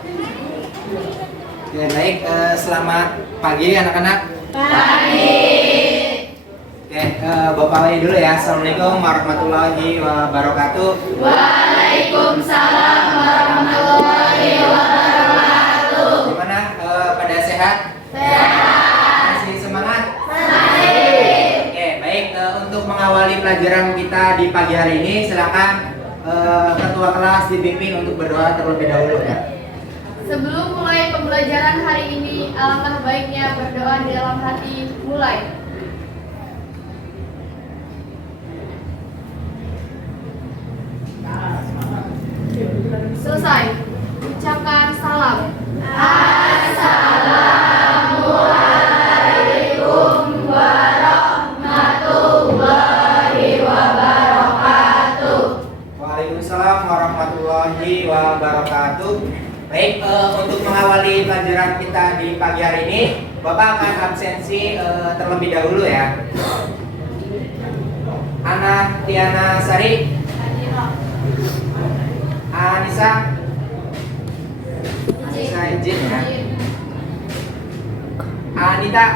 Ya, baik, selamat pagi anak-anak. Pagi. Oke, Bapak Wali dulu ya. Assalamualaikum warahmatullahi wabarakatuh. Waalaikumsalam warahmatullahi wabarakatuh. Gimana? Pada sehat? Sehat. Masih semangat? Masih. Oke, baik. Untuk mengawali pelajaran kita di pagi hari ini, silakan ketua kelas dipimpin untuk berdoa terlebih dahulu ya. Sebelum mulai pembelajaran hari ini, alangkah baiknya berdoa di dalam hati. Mulai. Selesai. Ucapkan salam. Assalamualaikum warahmatullahi wabarakatuh. Waalaikumsalam warahmatullahi wabarakatuh. Baik, untuk mengawali pelajaran kita di pagi hari ini, Bapak akan absensi terlebih dahulu ya. Ana Tiana Sari, Anissa izin ya. Anita,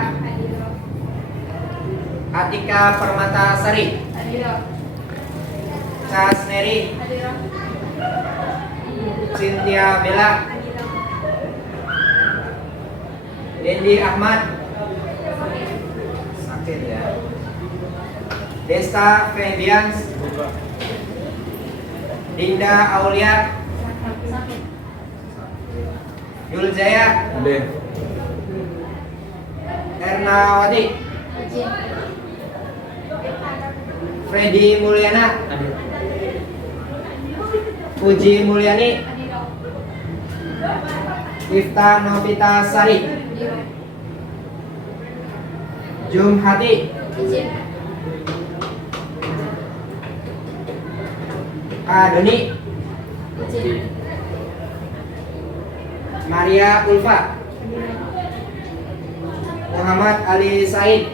Atika Permata Sari, Kasneri, Cynthia Bella, Dendi Ahmad, sakit ya. Desta Febians, Dinda Aulia, Yuljaya, Ernawati, Freddy Mulyana, Puji Mulyani, Ifta Novita Sari, Jum Hati, Doni, Maria Ulfa, Muhammad Ali Said,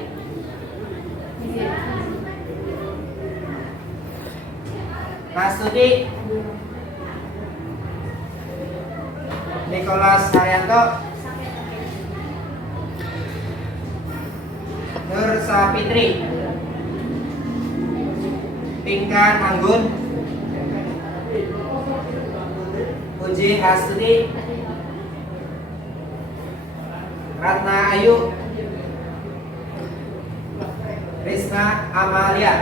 Mas Tuti, Nicholas Haryanto, Nur Sapitri, Pinkan Anggun, Puji Hastuti, Ratna Ayu, Rizna Amalia,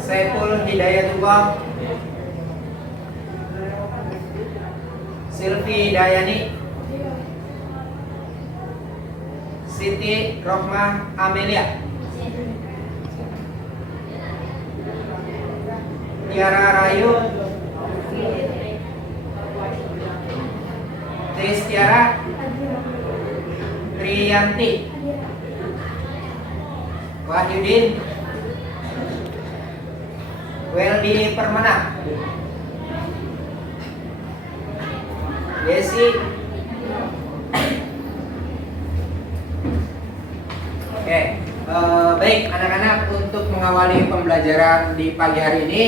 Saiful Hidayatullah, Silvi Dayani, Siti Rohmah Amelia, Tiara Rayu, Tristiara, Triyanti, Wahyudin, Weldi Permana, Desi. Oke, baik anak-anak, untuk mengawali pembelajaran di pagi hari ini,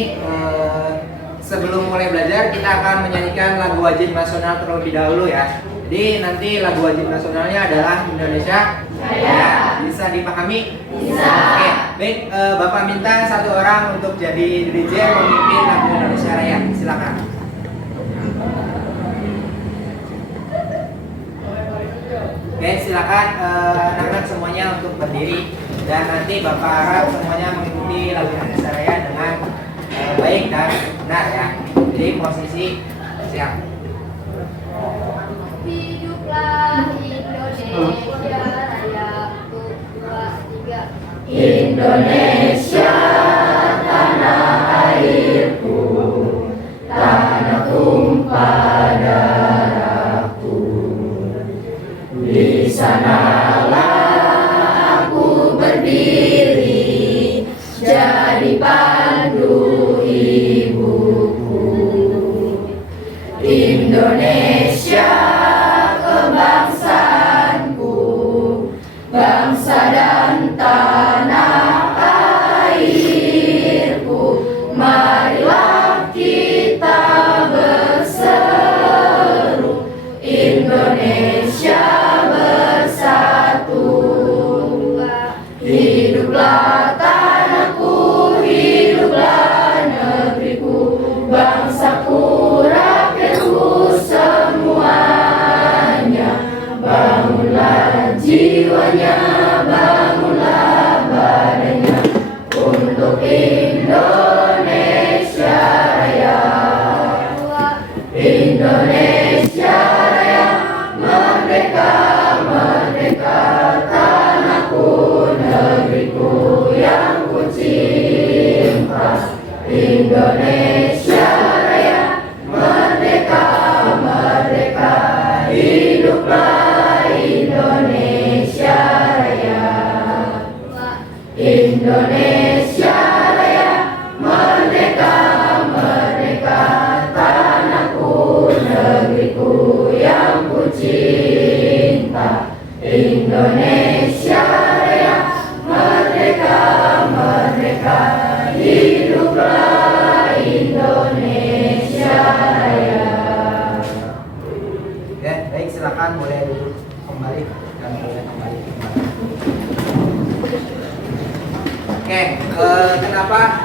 sebelum mulai belajar kita akan menyanyikan lagu wajib nasional terlebih dahulu ya. Jadi nanti lagu wajib nasionalnya adalah Indonesia Raya. Bisa dipahami? Bisa. Oke, baik, Bapak minta satu orang untuk jadi DJ memimpin lagu Indonesia Raya. Silakan. Oke, silakan anak-anak semuanya untuk berdiri, dan nanti Bapak harap semuanya mengikuti lagu Indonesia Raya dengan baik dan benar ya. Jadi posisi siap. Hiduplah Indonesia Raya. 1, 2, 3. Indonesia tanah airku, tanah tumpah darahku. Di sanalah aku berdiri, jadi pandu ibuku. Indonesia kebangsaanku, bangsa dan tanah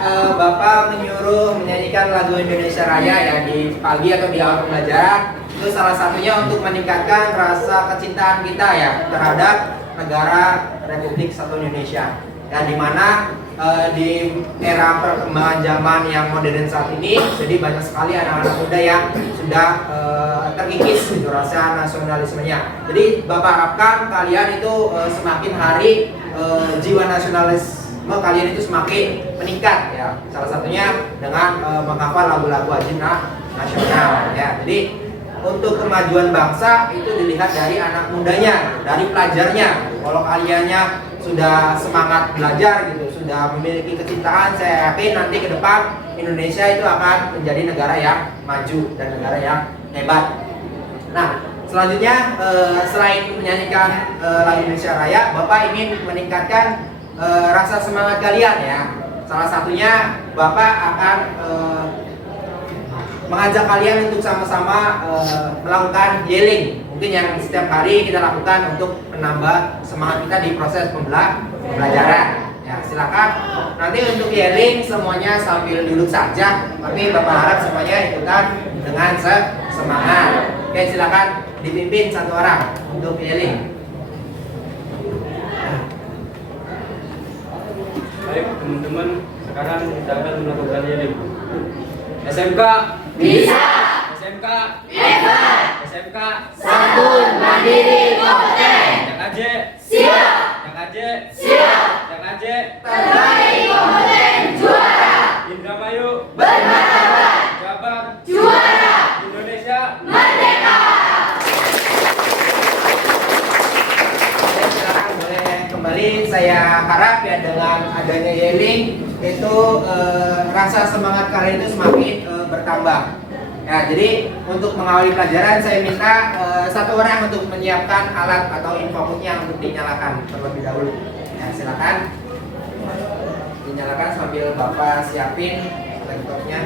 Bapak menyuruh menyanyikan lagu Indonesia Raya ya di pagi atau di awal pembelajaran. Itu salah satunya untuk meningkatkan rasa kecintaan kita ya terhadap negara Republik Kesatuan Indonesia. Dan dimana di era perkembangan zaman yang modern saat ini, jadi banyak sekali anak-anak muda yang sudah terkikis gitu rasa nasionalismenya. Jadi Bapak harapkan kalian itu semakin hari jiwa nasionalisme kalian itu semakin meningkat ya. Salah satunya dengan menghafal lagu-lagu wajib nasional ya. Jadi untuk kemajuan bangsa itu dilihat dari anak mudanya, dari pelajarnya. Kalau kaliannya sudah semangat belajar gitu, sudah memiliki kecintaan, saya yakin nanti ke depan Indonesia itu akan menjadi negara yang maju dan negara yang hebat. Nah, selanjutnya selain menyanyikan lagu Indonesia Raya, Bapak ingin meningkatkan rasa semangat kalian ya. Salah satunya Bapak akan mengajak kalian untuk sama-sama melakukan yelling. Mungkin yang setiap hari kita lakukan untuk menambah semangat kita di proses pembelajaran. Ya, silakan nanti untuk yelling semuanya sambil duduk saja, tapi Bapak harap semuanya ikutan dengan semangat. Oke, silakan dipimpin satu orang untuk yelling. Baik teman-teman, sekarang kita akan melakukan yelling. SMK Bisa. SMK Hebat. SMK Santun, mandiri, kompeten. JKJ Siap. JKJ Siap. JKJ Terbaik, kompeten, juara. Indramayu Bermartabat. Jabar Juara. Indonesia Merdeka. Silakan boleh kembali. Saya harap ya dengan adanya yelling itu rasa semangat kalian itu semakin bertambah. Ya, jadi untuk mengawali pelajaran saya minta satu orang untuk menyiapkan alat atau infonya untuk dinyalakan terlebih dahulu. Ya, silakan dinyalakan sambil Bapak siapin laptopnya.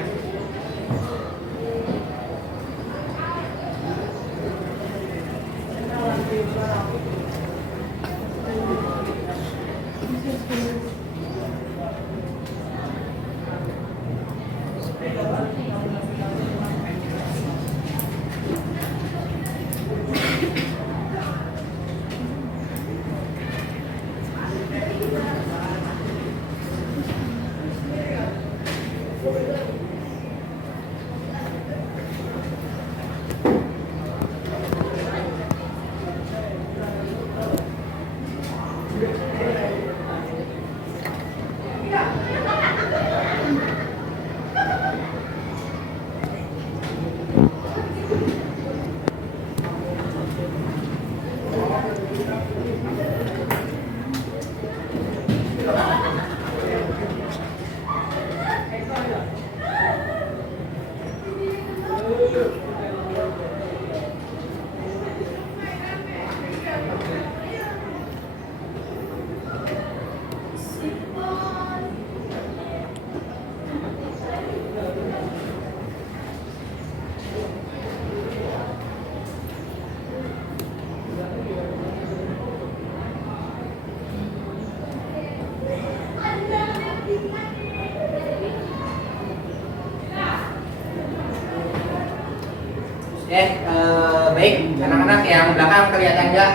Baik, anak-anak yang belakang kelihatan nggak?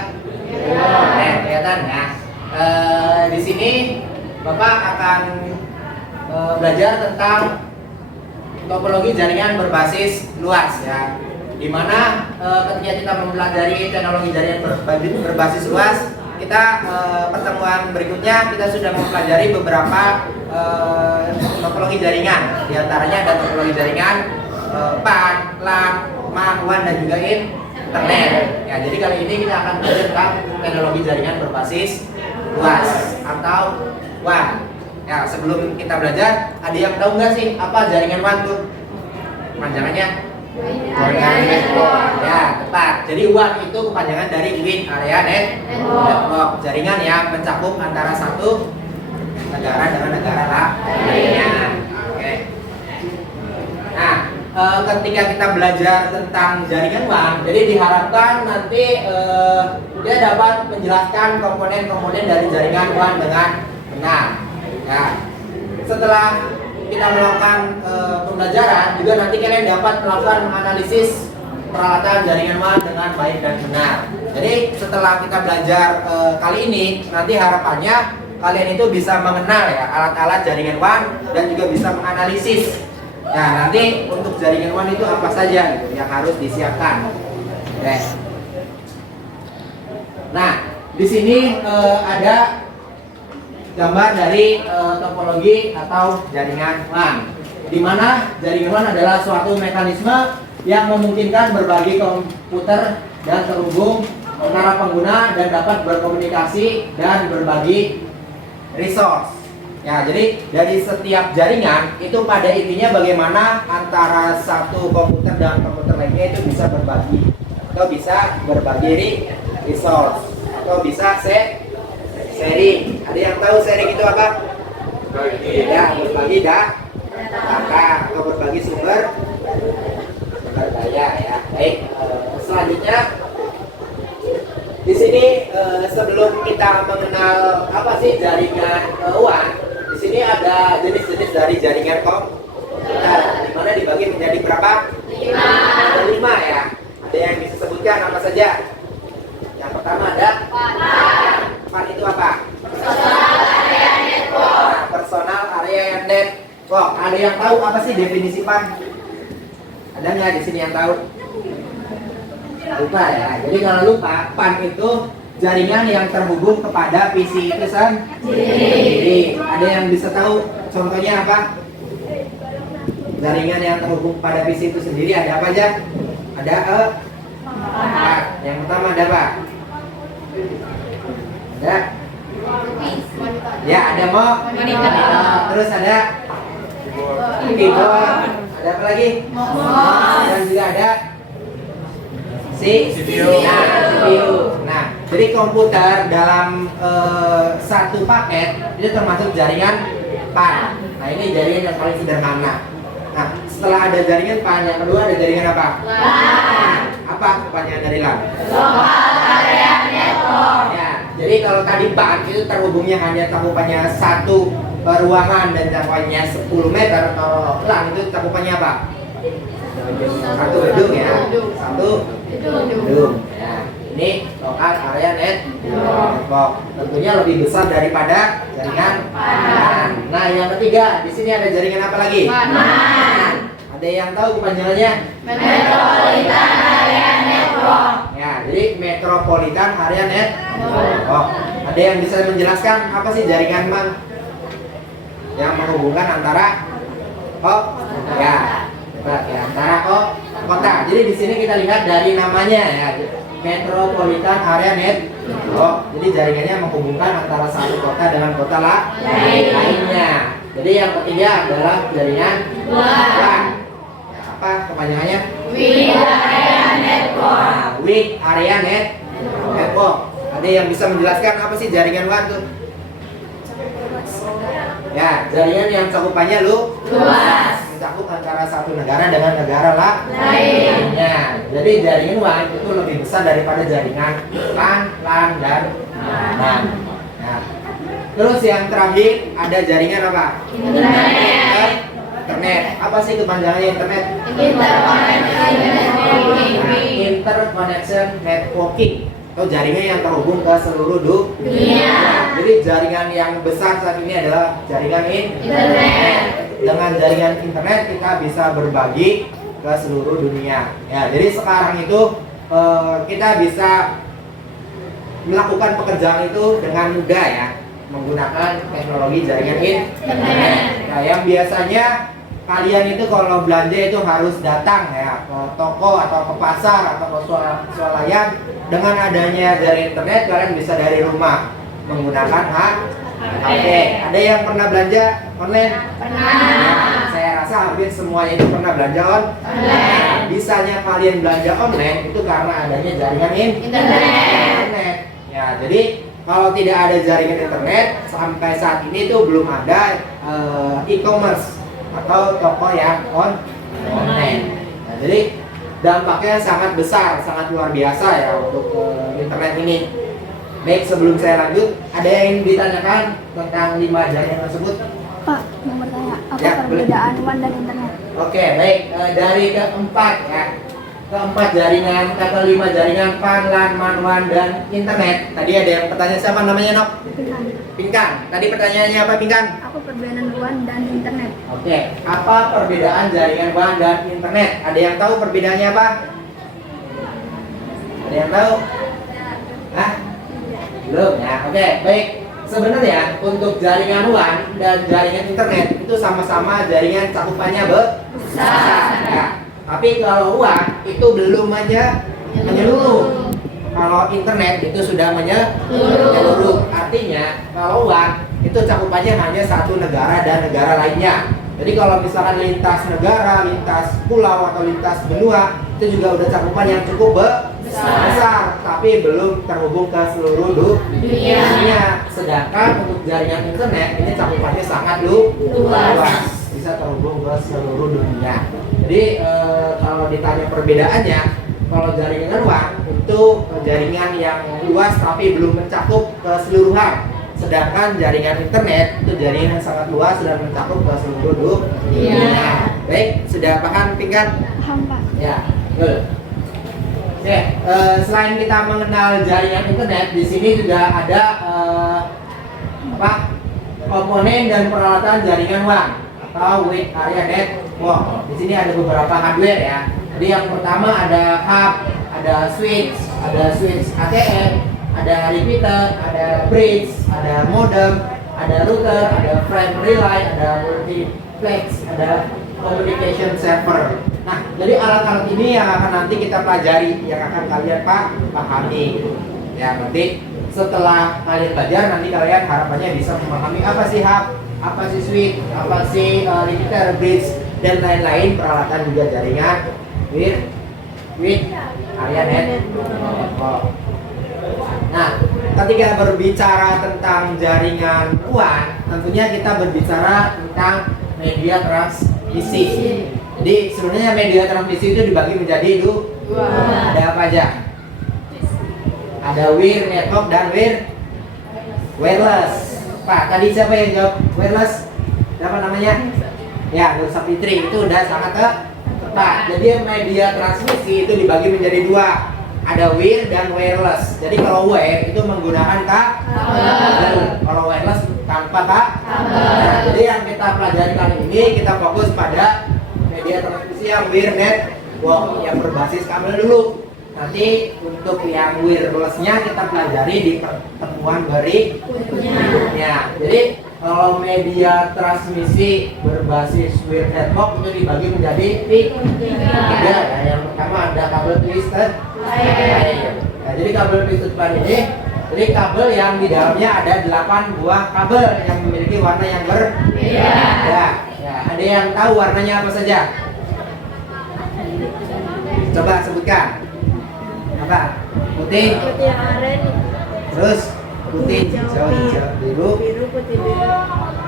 Kelihatan ya. Di sini Bapak akan belajar tentang topologi jaringan berbasis luas ya. Dimana ketika kita mempelajari teknologi jaringan berbasis luas, kita pertemuan berikutnya kita sudah mempelajari beberapa topologi jaringan. Di antaranya ada topologi jaringan PAN, LAN, MAN, WAN dan juga internet. Ya, jadi kali ini kita akan belajar tentang teknologi jaringan berbasis luas atau WAN. Ya, sebelum kita belajar, ada yang tahu nggak sih apa jaringan WAN tuh? Panjangannya? Area network. Ya, tepat. Jadi WAN itu kepanjangan dari Win Area Network. Jaringan yang mencakup antara satu negara dengan negara lainnya. Oke. Nah, ketika kita belajar tentang jaringan WAN, jadi diharapkan nanti dia dapat menjelaskan komponen-komponen dari jaringan WAN dengan benar. Ya, setelah kita melakukan pembelajaran, juga nanti kalian dapat melakukan analisis peralatan jaringan WAN dengan baik dan benar. Jadi setelah kita belajar kali ini, nanti harapannya kalian itu bisa mengenal ya alat-alat jaringan WAN dan juga bisa menganalisis. Nah, nanti untuk jaringan WAN itu apa saja gitu yang harus disiapkan. Oke. Nah, di sini ada gambar dari topologi atau jaringan WAN, di mana jaringan WAN adalah suatu mekanisme yang memungkinkan berbagai komputer dan terhubung antara pengguna dan dapat berkomunikasi dan berbagi resource. Ya, jadi dari setiap jaringan itu pada intinya bagaimana antara satu komputer dan komputer lainnya itu bisa berbagi atau bisa berbagi resource atau bisa sharing. Ada yang tahu sharing itu apa? Ya, berbagi data atau berbagi sumber daya ya. Baik, selanjutnya di sini sebelum kita mengenal apa sih jaringan WAN, di sini ada jenis-jenis dari jaringan komputer, di mana dibagi menjadi berapa? 5. Ada 5 ya. Ada yang bisa sebutkan apa saja? Yang pertama ada PAN itu apa? Personal Area Network. Personal Area Network. Ada yang tahu apa sih definisi PAN? Ada nggak di sini yang tahu? Lupa ya. Jadi kalau lupa, PAN itu jaringan yang terhubung kepada PC itu sendiri. Ada yang bisa tahu contohnya apa? Jaringan yang terhubung pada PC itu sendiri ada apa aja? Ada empat. Yang pertama ada apa? Ada? Ya, ada monitor. Terus ada keyboard. Ada apa lagi? Dan juga ada CPU. Nah, jadi komputer dalam satu paket itu termasuk jaringan PAN. Nah, ini jaringan yang paling sederhana. Nah, setelah ada jaringan PAN, yang kedua ada jaringan apa? LAN. Apa kepanjangan dari LAN? Local Area Network. Ya, jadi kalau tadi PAN itu terhubungnya hanya cakupannya satu ruangan dan cakupannya 10 meter. Kalau LAN itu cakupannya apa? Satu gedung ya. Satu gedung. Ya, ini lokal area network. Tentunya lebih besar daripada jaringan PAN. Nah, yang ketiga, di sini ada jaringan apa lagi? MAN. Ada yang tahu kepanjangannya? Metropolitan Area Network. Ya, jadi Metropolitan Area Network. Ada yang bisa menjelaskan apa sih jaringan MAN? Yang menghubungkan antara antara kota. Jadi di sini kita lihat dari namanya ya, Metropolitan Area Network. Jadi jaringannya menghubungkan antara satu kota dengan kota lainnya. Jadi yang ketiga adalah jaringan WAN. Ya, apa kepanjangannya? Wide Area Network. Wide Area Network. Ada yang bisa menjelaskan apa sih jaringan WAN tuh? Ya, jaringan yang cakupannya Luas. mencakup antara satu negara dengan negara lainnya. Jadi jaringan WAN itu lebih besar daripada jaringan PAN, LAN, dan MAN. Nah, terus yang terakhir ada jaringan apa? Internet. Apa sih kepanjangannya internet? Interconnection networking. Atau jaringan yang terhubung ke seluruh dunia. Jadi jaringan yang besar saat ini adalah jaringan internet. Dengan jaringan internet kita bisa berbagi ke seluruh dunia. Ya, jadi sekarang itu kita bisa melakukan pekerjaan itu dengan mudah ya, menggunakan teknologi jaringan internet. Nah, yang biasanya kalian itu kalau belanja itu harus datang ya ke toko atau ke pasar atau ke swalayan. Dengan adanya jaringan internet kalian bisa dari rumah menggunakan HP. Ada yang pernah belanja online? Pernah. Nah, saya rasa hampir semuanya itu pernah belanja online. Bisanya kalian belanja online itu karena adanya jaringan internet. Ya, jadi kalau tidak ada jaringan internet sampai saat ini tuh belum ada e-commerce atau toko yang online. Nah, jadi dampaknya sangat besar, sangat luar biasa ya untuk internet ini. Baik, sebelum saya lanjut, ada yang ditanyakan tentang 5 jaringan tersebut? Pak, mau bertanya, apa Ya. Perbedaan WAN dan internet. Oke, baik. Dari keempat ya. Keempat jaringan, kelima jaringan PAN, LAN, MAN, WAN, dan internet. Tadi ada yang pertanyaan siapa namanya, Nok? Pinkan. Tadi pertanyaannya apa, Pinkan? Apa perbedaan WAN dan internet? Oke, apa perbedaan jaringan WAN dan internet? Ada yang tahu perbedaannya apa? Ada yang tahu? Hah? Belum ya? Oke, baik. Sebenarnya untuk jaringan WAN dan jaringan internet itu sama-sama jaringan cakupannya besar. Ya. Tapi kalau WAN itu belum aja menyeluruh. Kalau internet itu sudah menyeluruh. Artinya kalau WAN itu cakupannya hanya satu negara dan negara lainnya. Jadi kalau misalkan lintas negara, lintas pulau atau lintas benua itu juga udah cakupan yang cukup besar, tapi belum terhubung ke seluruh dunia. Sedangkan untuk jaringan internet ini cakupannya sangat luas, bisa terhubung ke seluruh dunia. Jadi kalau ditanya perbedaannya, kalau jaringan WAN itu jaringan yang luas tapi belum mencakup keseluruhan. Sedangkan jaringan internet itu jaringan yang sangat luas dan mencakup ke seluruh dunia. Baik, sudah paham Pinkan? Paham, Pak. Ya, betul. Oke, selain kita mengenal jaringan internet, di sini juga ada komponen dan peralatan jaringan WAN atau Wide Area Network. Di sini ada beberapa hardware ya. Jadi yang pertama ada hub, ada switch ATM, ada repeater, ada bridge, ada modem, ada router, ada frame relay, ada multiplex, ada communication server. Nah, jadi alat-alat ini yang akan nanti kita pelajari, yang akan kalian pahami. Ya, nanti setelah kalian belajar, nanti kalian harapannya bisa memahami apa sih hub, apa sih switch, apa sih repeater, bridge, dan lain-lain peralatan juga jaringan with area network. Nah, ketika berbicara tentang jaringan WAN, tentunya kita berbicara tentang media transmisi. Jadi sebenarnya media transmisi itu dibagi menjadi dua. Ada apa aja? Ada wire network dan wireless. Pak, tadi siapa yang jawab wireless? Siapa namanya? Ya, Nur Sapitri. Itu udah sangat tepat. Jadi media transmisi itu dibagi menjadi dua. Ada wire dan wireless. Jadi kalau wire itu menggunakan kabel. Kalau wireless tanpa kabel. Nah, jadi yang kita pelajari kali ini kita fokus pada media transmisi yang wire network yang berbasis kabel dulu. Nanti untuk yang wirelessnya kita pelajari di pertemuan berikutnya. Jadi kalau media transmisi berbasis wire network itu dibagi menjadi tiga. Yang pertama ada kabel twisted pair. Nah, jadi kabel twisted pair ini, jadi kabel yang di dalamnya ada 8 buah kabel yang memiliki warna yang berbeda. Ya, ada yang tahu warnanya apa saja? Coba sebutkan. Apa? Putih, terus putih, hijau, biru, putih biru.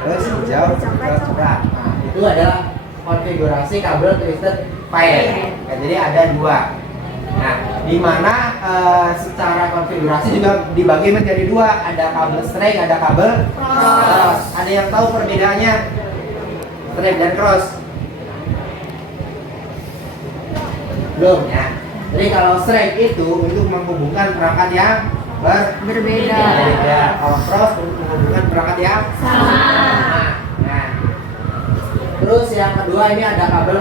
terus hijau, coklat. Nah, itu adalah konfigurasi kabel twisted pair. Ya, jadi ada dua. Nah, di mana secara konfigurasi juga dibagi menjadi dua. Ada kabel straight, ada kabel cross. Ada yang tahu perbedaannya straight dan cross? Belum ya. Jadi kalau straight itu untuk menghubungkan perangkat yang berbeda. Kalau cross untuk menghubungkan perangkat yang sama. Nah, terus yang kedua ini ada kabel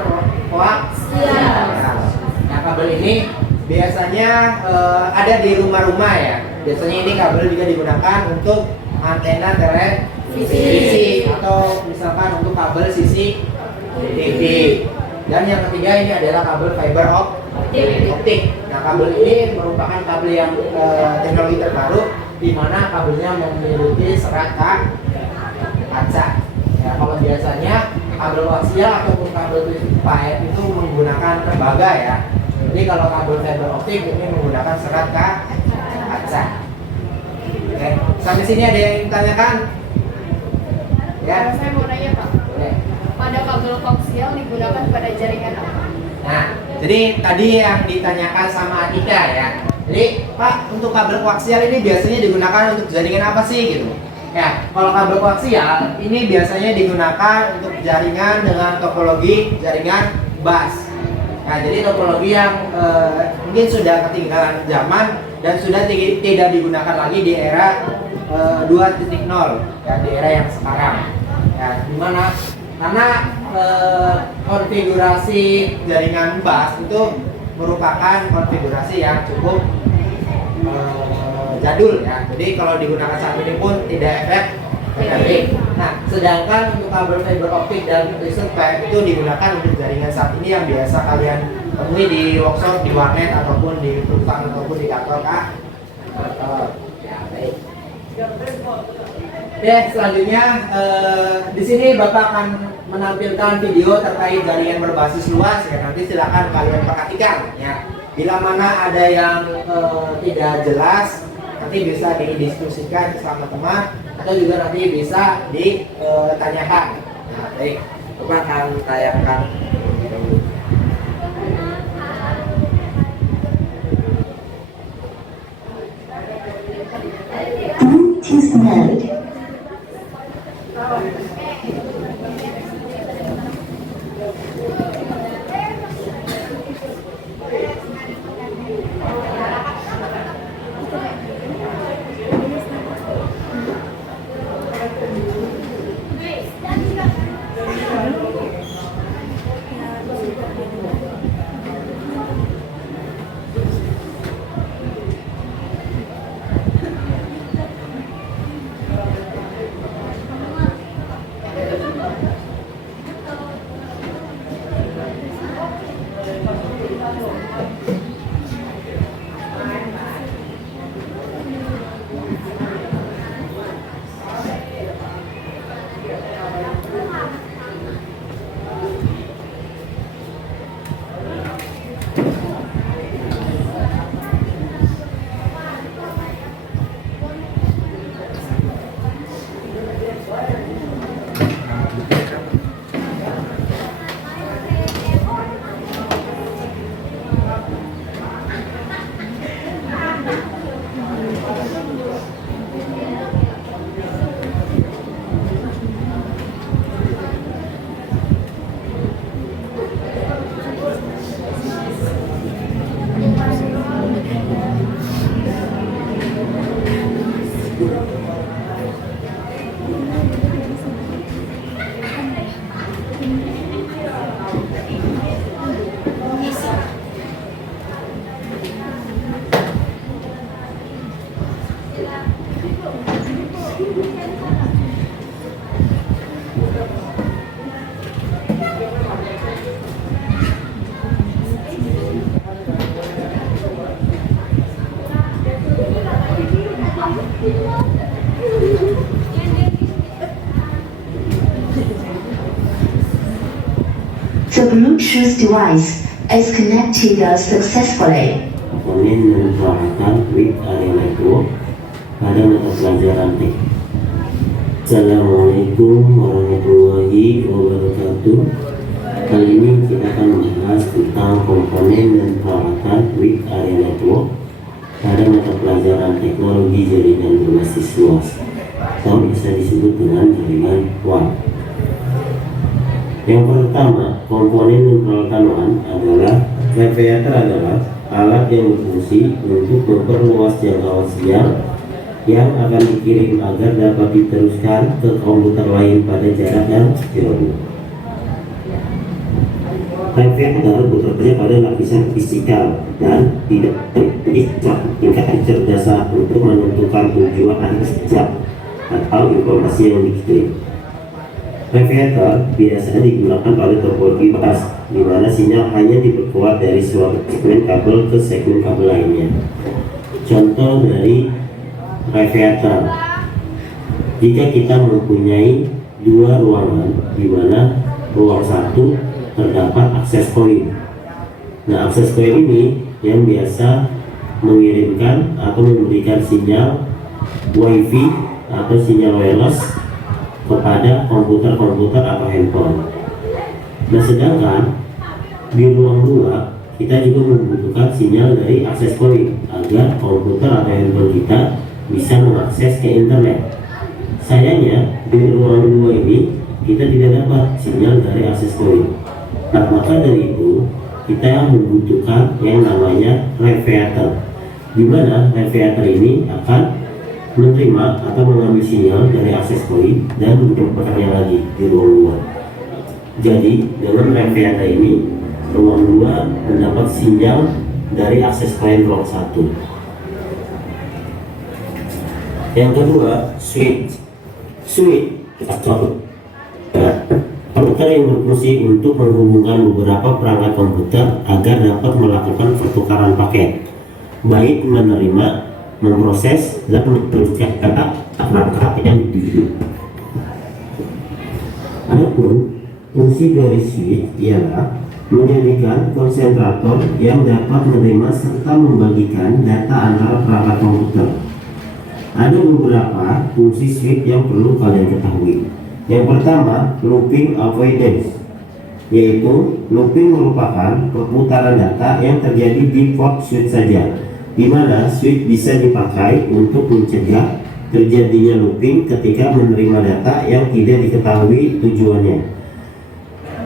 koaksial. Nah, kabel ini biasanya ada di rumah-rumah ya. Biasanya ini kabel juga digunakan untuk antena televisi atau misalkan untuk kabel CCTV. Dan yang ketiga ini adalah kabel fiber optik. Nah, kabel ini merupakan kabel yang teknologi terbaru di mana kabelnya memiliki serat kaca. Ya, kalau biasanya kabel koaksial ataupun kabel twisted pair itu menggunakan tembaga ya. Jadi kalau kabel fiber optik ini menggunakan serat kaca. Oke, sampai sini ada yang ditanyakan? Ya. Saya mau nanya Pak. Oke. Pada kabel koaksial digunakan pada jaringan apa? Nah, jadi tadi yang ditanyakan sama Atika ya. Jadi, Pak, untuk kabel koaksial ini biasanya digunakan untuk jaringan apa sih gitu? Ya, kalau kabel koaksial ini biasanya digunakan untuk jaringan dengan topologi jaringan bus. Nah, jadi topologi yang mungkin sudah ketinggalan zaman dan sudah tidak digunakan lagi di era 2.0, ya, di era yang sekarang. Ya, dimana karena konfigurasi jaringan bus itu merupakan konfigurasi yang cukup jadul, ya. Jadi kalau digunakan saat ini pun tidak efektif. Nah, sedangkan untuk kabel fiber optik dan listrik pipe itu digunakan untuk jaringan saat ini yang biasa kalian temui di workshop, di warnet ataupun di perusahaan ataupun di kantor, Kak. Ya, baik. Oke, selanjutnya di sini Bapak akan menampilkan video terkait jaringan berbasis luas, ya. Nanti silakan kalian perhatikan, ya. Bila mana ada yang tidak jelas, nanti bisa didiskusikan sama teman atau juga nanti bisa ditanyakan. Nah, baik, Bapak akan tayangkan. Bluetooth mode. The Bluetooth device is connected successfully. Komponen dan peralatan WIB area network pada mata pelajaran T. Assalamualaikum warahmatullahi wabarakatuh. Kali ini kita akan membahas tentang komponen dan peralatan WIB area network pada mata pelajaran teknologi jaringan berbasis luas atau bisa disebut dengan jaringan WAN. Yang pertama, komponen dan peralatan WAN adalah radiator adalah alat yang berfungsi untuk memperluas jangkauan sinyal yang akan dikirim agar dapat diteruskan ke komputer lain pada jarak yang jauh. Radiator bekerja pada lapisan fisikal dan tidak bisa tingkat kecerdasan untuk menentukan tujuan akhir sejak atau informasi yang dikirim. Radiator biasanya digunakan pada topologi bus, di mana sinyal hanya diperkuat dari suatu segmen kabel ke segmen kabel lainnya. Contoh dari radiator: jika kita mempunyai dua ruangan, di mana ruang satu terdapat akses point. Nah, akses point ini yang biasa mengirimkan atau memberikan sinyal WiFi atau sinyal wireless kepada komputer-komputer atau handphone. Nah, sedangkan di ruang 2 kita juga membutuhkan sinyal dari akses point agar komputer atau handphone kita bisa mengakses ke internet. Sayangnya di ruangan 2 ini kita tidak dapat sinyal dari akses point. Nah, maka dari itu kita membutuhkan yang namanya radiator, di mana radiator ini akan menerima atau mengambil sinyal dari akses point dan menyebarkannya lagi di ruang 2. Jadi dengan radiator ini ruang 2 mendapat sinyal dari akses point ruang 1. Yang kedua, switch atau komputer yang berfungsi untuk menghubungkan beberapa perangkat komputer agar dapat melakukan pertukaran paket, baik menerima, memproses, dan meneruskan data perangkat yang dituju. Adapun fungsi dari switch ialah menjadikan konsentrator yang dapat menerima serta membagikan data antara perangkat komputer. Ada beberapa fungsi switch yang perlu kalian ketahui. Yang pertama, looping avoidance, yaitu looping merupakan perputaran data yang terjadi di port switch saja, di mana switch bisa dipakai untuk mencegah terjadinya looping ketika menerima data yang tidak diketahui tujuannya.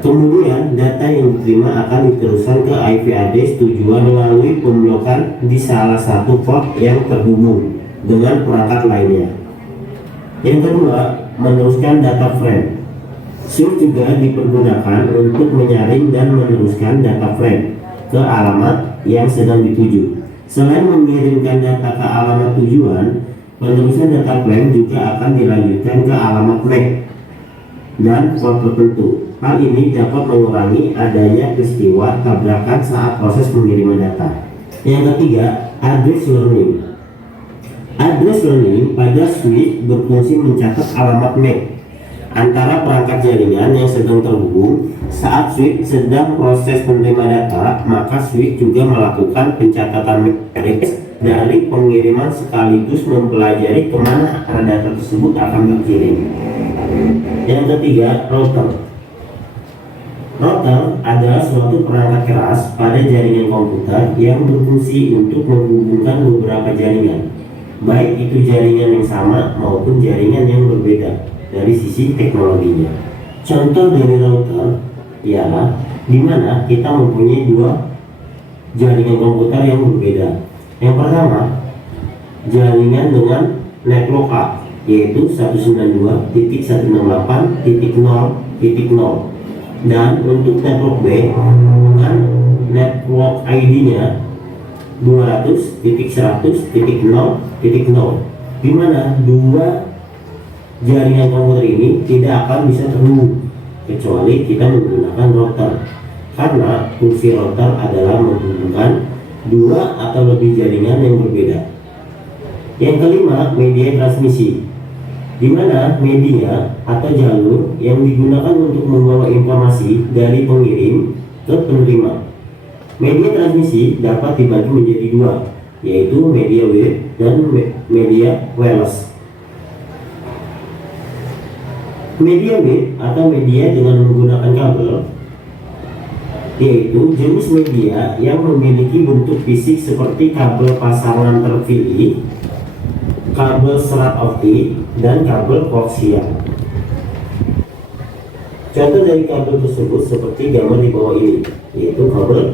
Kemudian data yang diterima akan diteruskan ke IP address tujuan melalui pemblokan di salah satu port yang terhubung dengan perangkat lainnya. Yang kedua, meneruskan data frame. Switch juga dipergunakan untuk menyaring dan meneruskan data frame ke alamat yang sedang dituju. Selain mengirimkan data ke alamat tujuan, penerusan data frame juga akan dilanjutkan ke alamat MAC dan port tertentu. Hal ini dapat mengurangi adanya peristiwa tabrakan saat proses pengiriman data. Yang ketiga, address learning. Address learning pada switch berfungsi mencatat alamat MAC antara perangkat jaringan yang sedang terhubung. Saat switch sedang proses menerima data, maka switch juga melakukan pencatatan MAC address dari pengiriman sekaligus mempelajari kemana data tersebut akan dikirim. Yang ketiga, router. Router adalah suatu perangkat keras pada jaringan komputer yang berfungsi untuk menghubungkan beberapa jaringan, baik itu jaringan yang sama maupun jaringan yang berbeda dari sisi teknologinya. Contoh dari router ialah di mana kita mempunyai dua jaringan komputer yang berbeda. Yang pertama, jaringan dengan network A, yaitu 192.168.0.0, dan untuk network B dengan network ID-nya 200.100.0.0, di mana dua jaringan komputer ini tidak akan bisa terhubung kecuali kita menggunakan router, karena fungsi router adalah menghubungkan dua atau lebih jaringan yang berbeda. Yang kelima, media transmisi, di mana media atau jalur yang digunakan untuk membawa informasi dari pengirim ke penerima. Media transmisi dapat dibagi menjadi dua, yaitu media wire dan media wireless. Media wire atau media dengan menggunakan kabel, yaitu jenis media yang memiliki bentuk fisik seperti kabel pasangan terpilih, kabel serat optik, dan kabel koaksial. Contoh dari kabel tersebut seperti gambar di bawah ini, yaitu kabel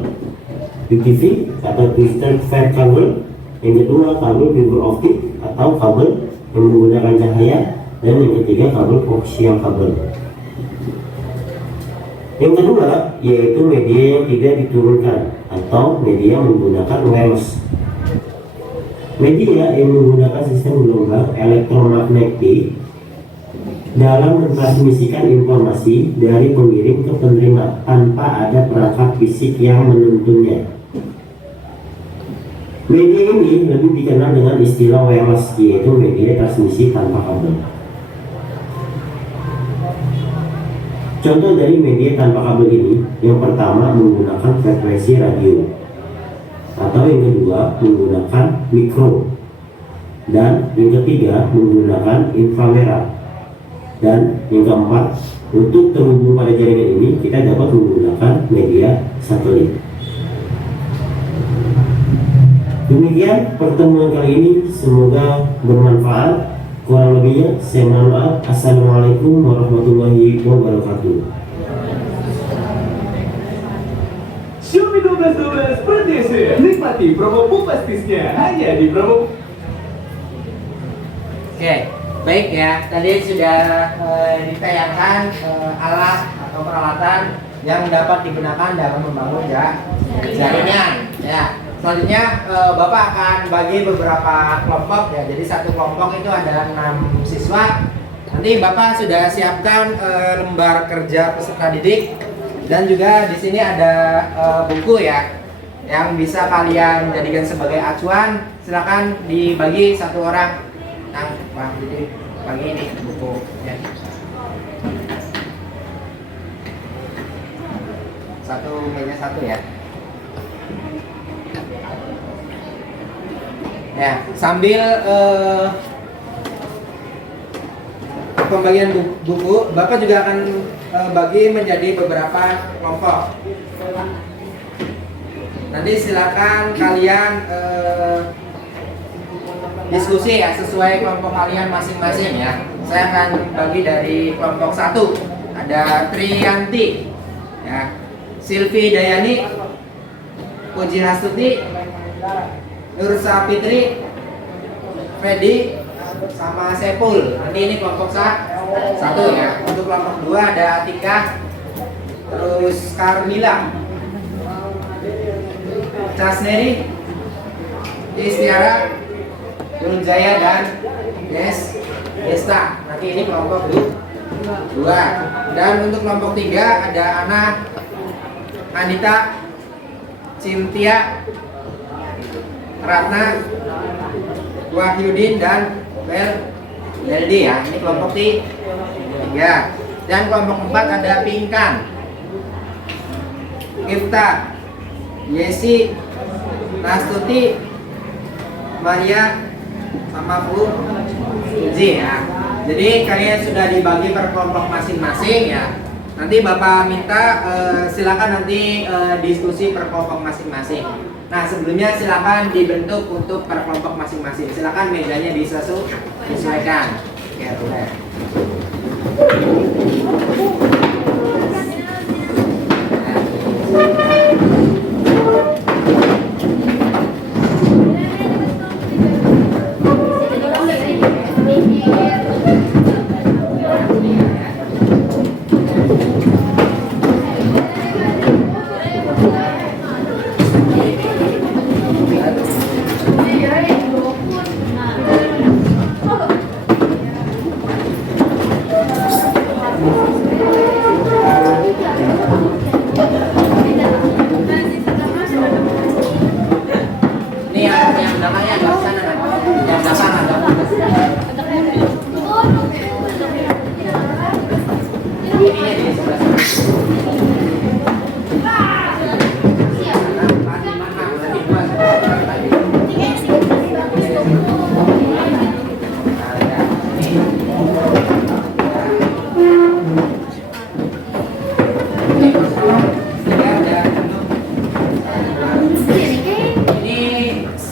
UPV atau twisted pair kabel. Yang kedua, kabel fiber optik atau kabel yang menggunakan cahaya, dan yang ketiga, kabel koaksial kabel. Yang kedua yaitu media yang tidak diturunkan atau media menggunakan wireless. Media yang menggunakan sistem gelombang elektromagnetik dalam mentransmisikan informasi dari pengirim ke penerima tanpa ada perangkat fisik yang menuntunnya. Media ini lebih dikenal dengan istilah wireless, yaitu media transmisi tanpa kabel. Contoh dari media tanpa kabel ini, yang pertama menggunakan frekuensi radio, atau yang kedua menggunakan mikro, dan yang ketiga menggunakan inframerah, dan yang keempat untuk terhubung pada jaringan ini kita dapat menggunakan media satelit. Demikian pertemuan kali ini, semoga bermanfaat. Kurang lebihnya saya mohon maaf. Assalamualaikum warahmatullahi wabarakatuh. Xiaomi 1212 Perdesi. Nikmati promo Pupastisnya hanya di promo. Oke, baik ya. Tadi sudah ditayangkan alat atau peralatan yang dapat digunakan dalam membangun jaringan. Ya, selanjutnya Bapak akan bagi beberapa kelompok ya. Jadi satu kelompok itu ada 6 siswa. Nanti Bapak sudah siapkan lembar kerja peserta didik dan juga di sini ada buku ya yang bisa kalian jadikan sebagai acuan. Silakan dibagi satu orang. Nah, Pak, jadi bagi ini buku ya. Satu meja satu ya. Ya, sambil pembagian buku, Bapak juga akan bagi menjadi beberapa kelompok. Nanti silakan kalian diskusi ya sesuai kelompok kalian masing-masing ya. Saya akan bagi dari kelompok 1. Ada Triyanti, ya, Silvi Dayani, Puji Hastuti, Nur Sapitri, Fedi, sama Sepul. Nanti ini kelompok 1 ya. Untuk kelompok 2 ada Atika, terus Carmila, Casneri, Istiara, Jaya dan Desta. Nanti ini kelompok 2. Dan untuk kelompok 3 ada Ana, Anita, Cynthia, Ratna, Wahyudin dan Beldi ya. Ini kelompok 3. Dan kelompok 4 ada Pinkan, Ifta, Yesi, Nastuti, Maria, sama Puji ya. Jadi kalian sudah dibagi per kelompok masing-masing ya. Nanti Bapak minta silakan nanti diskusi per kelompok masing-masing. Nah, sebelumnya silakan dibentuk untuk per kelompok masing-masing. Silakan mejanya disesuaikan. Oke, boleh.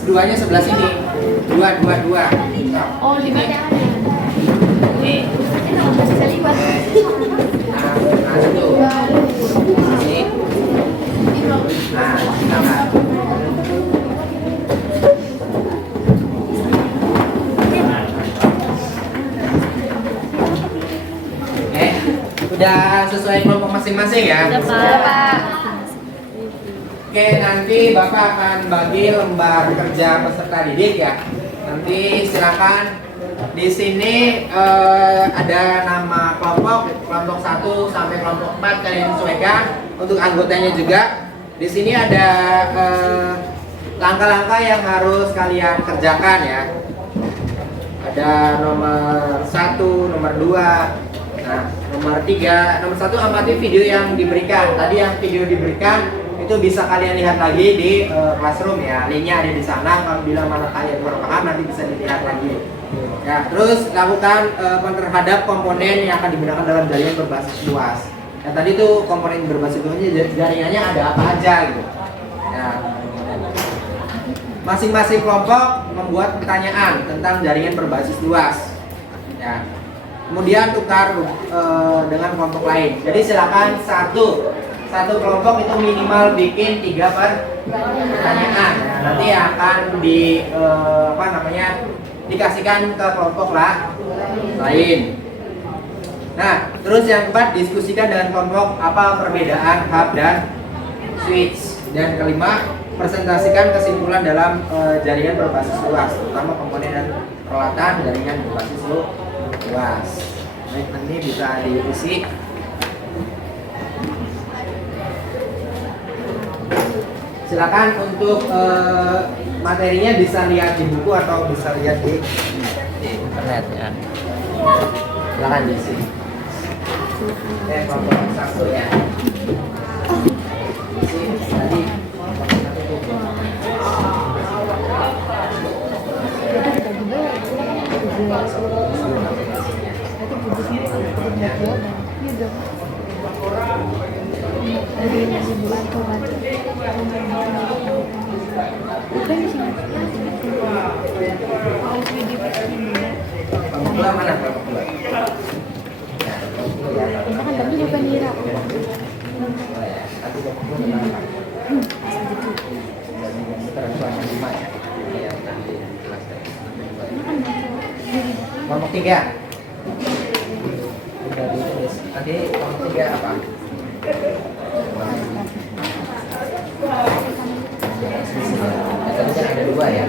Duanya sebelah sini. Dua. Oh, di mana? Nih. Nah, satu. Sini. Nah, silakan. Udah sesuai kelompok masing-masing ya? Sudah, Pak. Oke, nanti Bapak akan bagi lembar kerja peserta didik ya. Nanti silakan di sini ada nama kelompok 1 sampai kelompok 4 kalian sesuaikan. Untuk anggotanya juga di sini ada langkah-langkah yang harus kalian kerjakan ya. Ada nomor 1, nomor 2. Nah, nomor 3, nomor 1 amati video yang diberikan. Tadi yang video diberikan itu bisa kalian lihat lagi di classroom ya, linknya ada di sana. Kalau bila mana kalian kurang paham nanti bisa dilihat lagi ya. Terus lakukan terhadap komponen yang akan digunakan dalam jaringan berbasis luas ya. Tadi tuh komponen berbasis luasnya jaringannya ada apa aja gitu ya. Masing-masing kelompok membuat pertanyaan tentang jaringan berbasis luas. Ya. Kemudian tukar dengan kelompok lain. Jadi silakan satu kelompok itu minimal bikin 3 pertanyaan. Nah, nanti akan dikasihkan ke kelompok lain. Nah, terus yang keempat, diskusikan dengan kelompok apa perbedaan hub dan switch. Dan kelima, presentasikan kesimpulan dalam jaringan berbasis luas, terutama komponen dan peralatan jaringan berbasis luas. Baik, nanti bisa diisi. Silakan untuk materinya bisa lihat di buku atau bisa lihat di internet ya. Silakan diisi. Oke, kelompok 1 ya. Isi tadi kelompok 1. Kelompok 2 mana kelompok 2? Kelompok 3. Nanti kelompok 3 apa? Tadi kan ada 2 ya.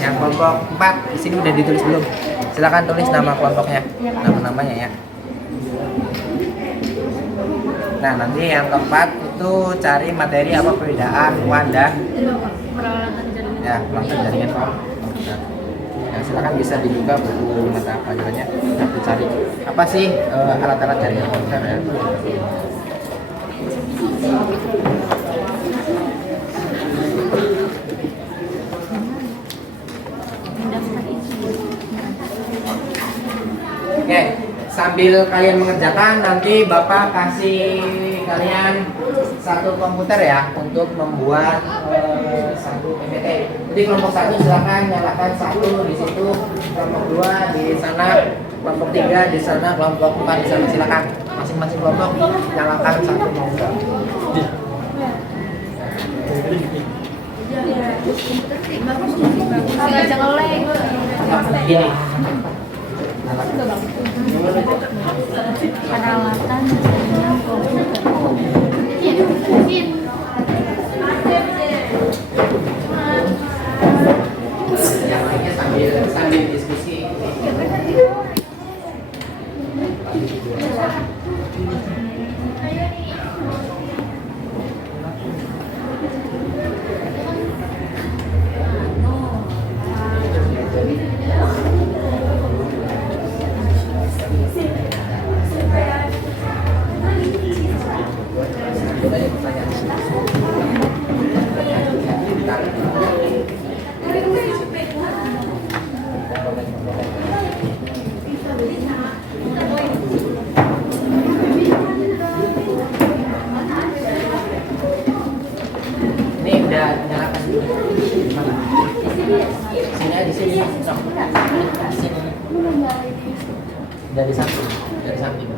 Yang kelompok 4 di sini udah ditulis belum? Silakan tulis nama kelompoknya, nama-namanya ya. Nah, nanti yang keempat itu cari materi apa perbedaan WAN dan peralatan jaringan komputer. Ya, silakan bisa dibuka buku mata pelajarannya. Nanti cari apa sih alat-alat jaringan komputer ya. Oke, sambil kalian mengerjakan nanti Bapak kasih kalian 1 komputer ya untuk membuat 1 PPT. Jadi kelompok 1 silakan nyalakan 1 di situ, kelompok 2 di sana, kelompok 3 di sana, kelompok 4 di sana. Silakan masing-masing kelompok nyalakan 1 komputer. Jangan leng. Gini. Peralatan jaringan komputer. Yang lainnya sambil diskusi. Dari samping.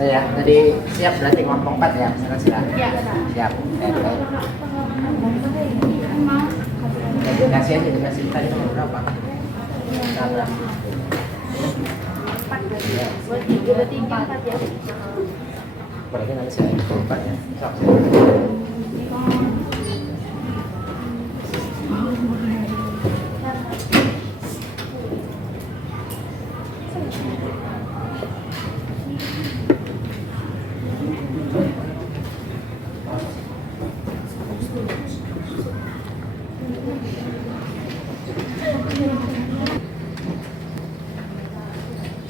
Nah ya, tadi siap berarti kelompok 4 ya, sudah. Ya. Siap. Dikasih aja, dikasih tadi nomor berapa? Berapa? 4 berarti 4 ya. Berarti nanti saya kelompok 4 ya. Sok.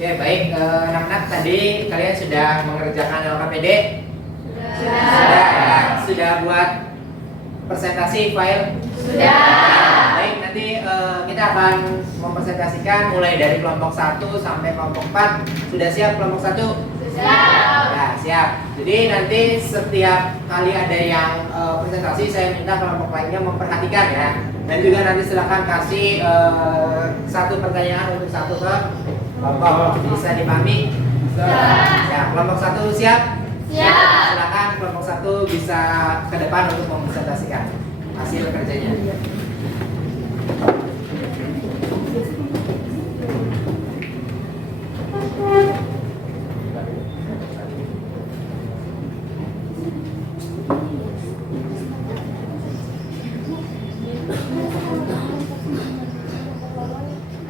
Oke, baik anak-anak, tadi kalian sudah mengerjakan LKPD? Sudah ya? Sudah buat presentasi file? Sudah. Baik, nanti kita akan mempresentasikan mulai dari kelompok 1 sampai kelompok 4. Sudah siap kelompok 1? Siap. Ya, siap. Jadi nanti setiap kali ada yang presentasi, saya minta kelompok lainnya memperhatikan ya. Dan juga nanti silakan kasih satu pertanyaan untuk satu kelompok. Bisa dipahami? Ya, kelompok 1 siap? Siap. Silakan kelompok 1 bisa ke depan untuk mempresentasikan hasil kerjanya.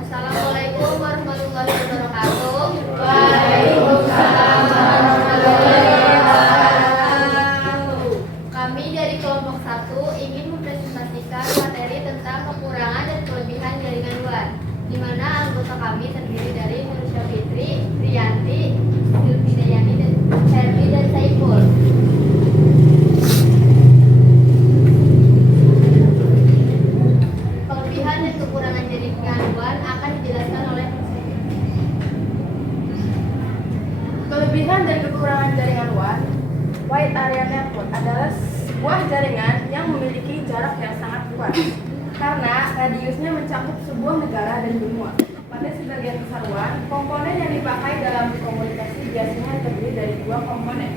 Assalamualaikum warahmatullahi wabarakatuh. Waalaikumsalam warahmatullahi wabarakatuh. Kami dari kelompok 1 ingin mempresentasikan materi tentang kekurangan dan kelebihan jaringan luar, di mana anggota kami terdiri dari Nursya Fitri, Priyanti, Zulfidayani, dan Herli dan Saiful. Kelebihan dan kekurangan jaringan luar akan dijelaskan oleh Kelebihan dan kekurangan jaringan WAN. Wide Area Network adalah sebuah jaringan yang memiliki jarak yang sangat luas karena radiusnya mencakup sebuah negara dan benua. Pada sebagian besar WAN, komponen yang dipakai dalam komunikasi biasanya terdiri dari 2 komponen,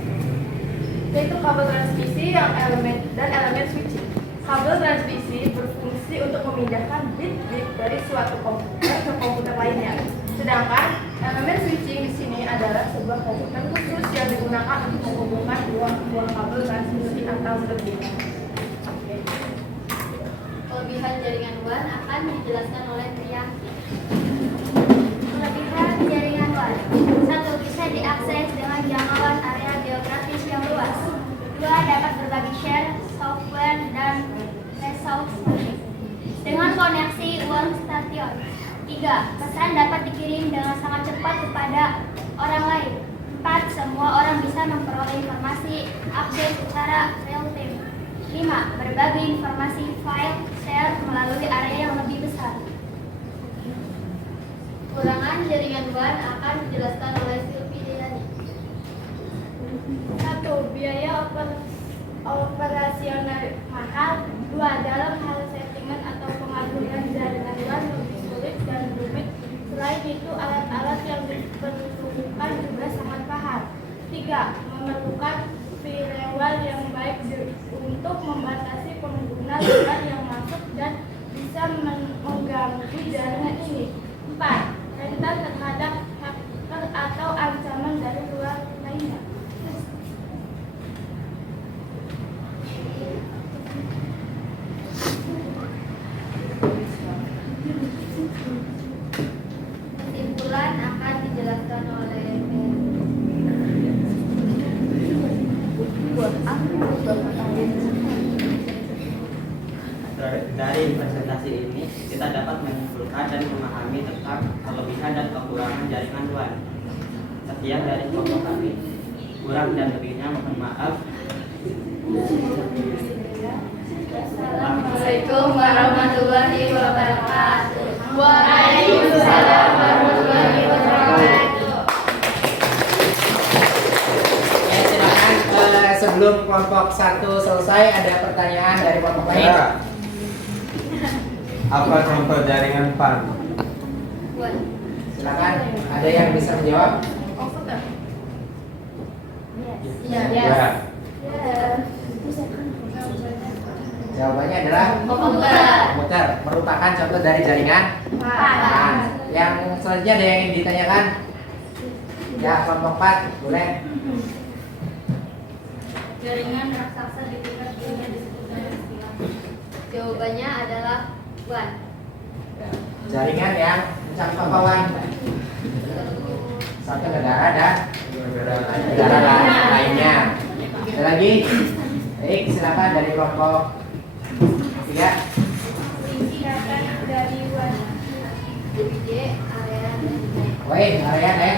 yaitu kabel transmisi dan elemen switching. Kabel transmisi berfungsi untuk memindahkan bit-bit dari suatu komputer ke komputer lainnya. Sedangkan elemen switching di sini adalah sebuah komputer khusus yang digunakan untuk menghubungkan dua buah kabel transmisi atau lebih. kelebihan jaringan WAN akan dijelaskan oleh Priyanti. Kelebihan jaringan WAN. 1. Bisa diakses dengan jangkauan area geografis yang luas. 2. Dapat berbagi share, software, dan resource dengan koneksi workstation. 3. Pesan dapat dikirim dengan sangat cepat kepada orang lain. 4. Semua orang bisa memperoleh informasi akses secara real time. 5. Berbagi informasi file share melalui area yang lebih besar. Kekurangan jaringan WAN akan dijelaskan oleh Silvi Dayani. 1. Biaya operasional mahal. 2. Dalam hal settingan atau pengaturan jaringan WAN lebih sulit dan rumit. Selain itu, alat-alat yang diperlukan juga sangat mahal. 3. Memerlukan firewall yang baik untuk membatasi pengguna luar yang masuk dan bisa mengganggu jaringan ini. 4. Rentan terhadap hacker atau ancaman dari luar lainnya. Kesimpulan akan dijelaskan oleh Dari presentasi ini, kita dapat menyimpulkan dan memahami tentang kelebihan dan kekurangan jaringan WAN. Sekian dari kelompok kami. Kurang dan lebihnya mohon maaf. Assalamualaikum warahmatullahi wabarakatuh. Waalaikumsalam warahmatullahi wabarakatuh. Silakan sebelum kelompok 1 selesai ada pertanyaan dari kelompok lain. Apa contoh jaringan PAN? Silakan, ada yang bisa menjawab? Komputer. Ya. Jawabannya adalah komputer. Merupakan contoh dari jaringan PAN. Yang selanjutnya ada yang ingin ditanyakan? Ya, kelompok 4 boleh. Jaringan raksasa di tingkat dunia disebut dengan istilah. Jawabannya adalah WAN. Jaringan yang mencakup apa WAN? Satu negara dan negara lainnya. Ada lagi? Baik, silakan dari kelompok 3. Silakan dari WAN. Woi, Arian ya.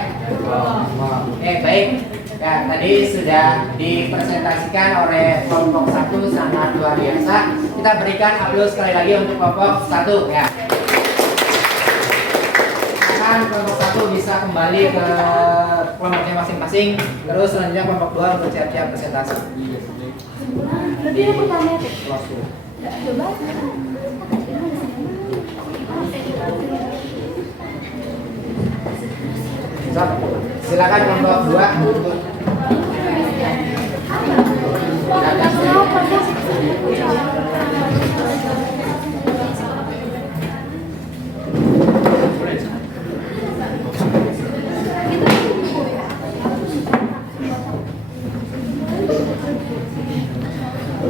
Oke, baik. Ya, tadi sudah dipresentasikan oleh kelompok 1 sangat luar biasa. Kita berikan aplaus sekali lagi untuk kelompok 1 ya. Silakan kelompok 1 bisa kembali ke kelompoknya masing-masing. Terus selanjutnya kelompok 2 untuk siap-siap presentasi. Lebih aku tanya deh. Coba. Silakan kelompok 2 untuk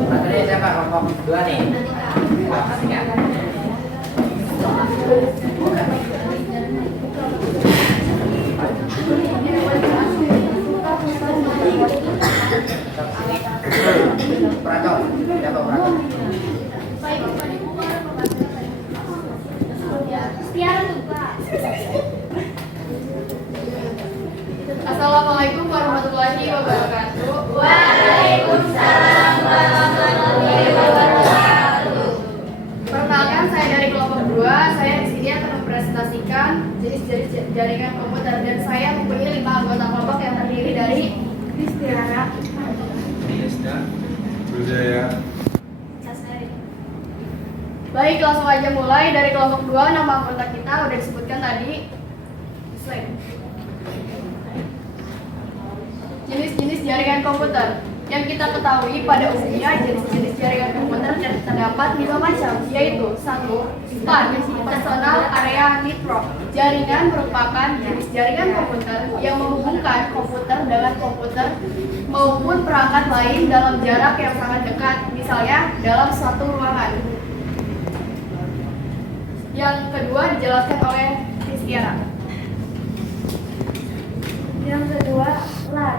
materinya siapa kelompok 2 nih? Pastinya. Operator, siapa operator? Assalamualaikum warahmatullahi wabarakatuh. Waalaikumsalam warahmatullahi wabarakatuh. Perkenalkan, saya dari kelompok 2. Saya di sini akan mempresentasikan jenis-jenis jaringan komputer dan saya mempunyai 5 anggota kelompok yang terdiri dari Kristiana, Budaya. Baik, langsung aja mulai dari kelompok 2. Nama anggota kita udah disebutkan tadi. Slide. Jenis-jenis jaringan komputer. Yang kita ketahui pada umumnya jenis-jenis jaringan komputer terdapat 5 macam, yaitu 1. PAN, Personal Area Network. Jaringan merupakan jenis jaringan komputer yang menghubungkan komputer dengan komputer maupun perangkat lain dalam jarak yang sangat dekat, misalnya dalam suatu ruangan. Yang kedua dijelaskan oleh Kristiana. Yang kedua, LAN.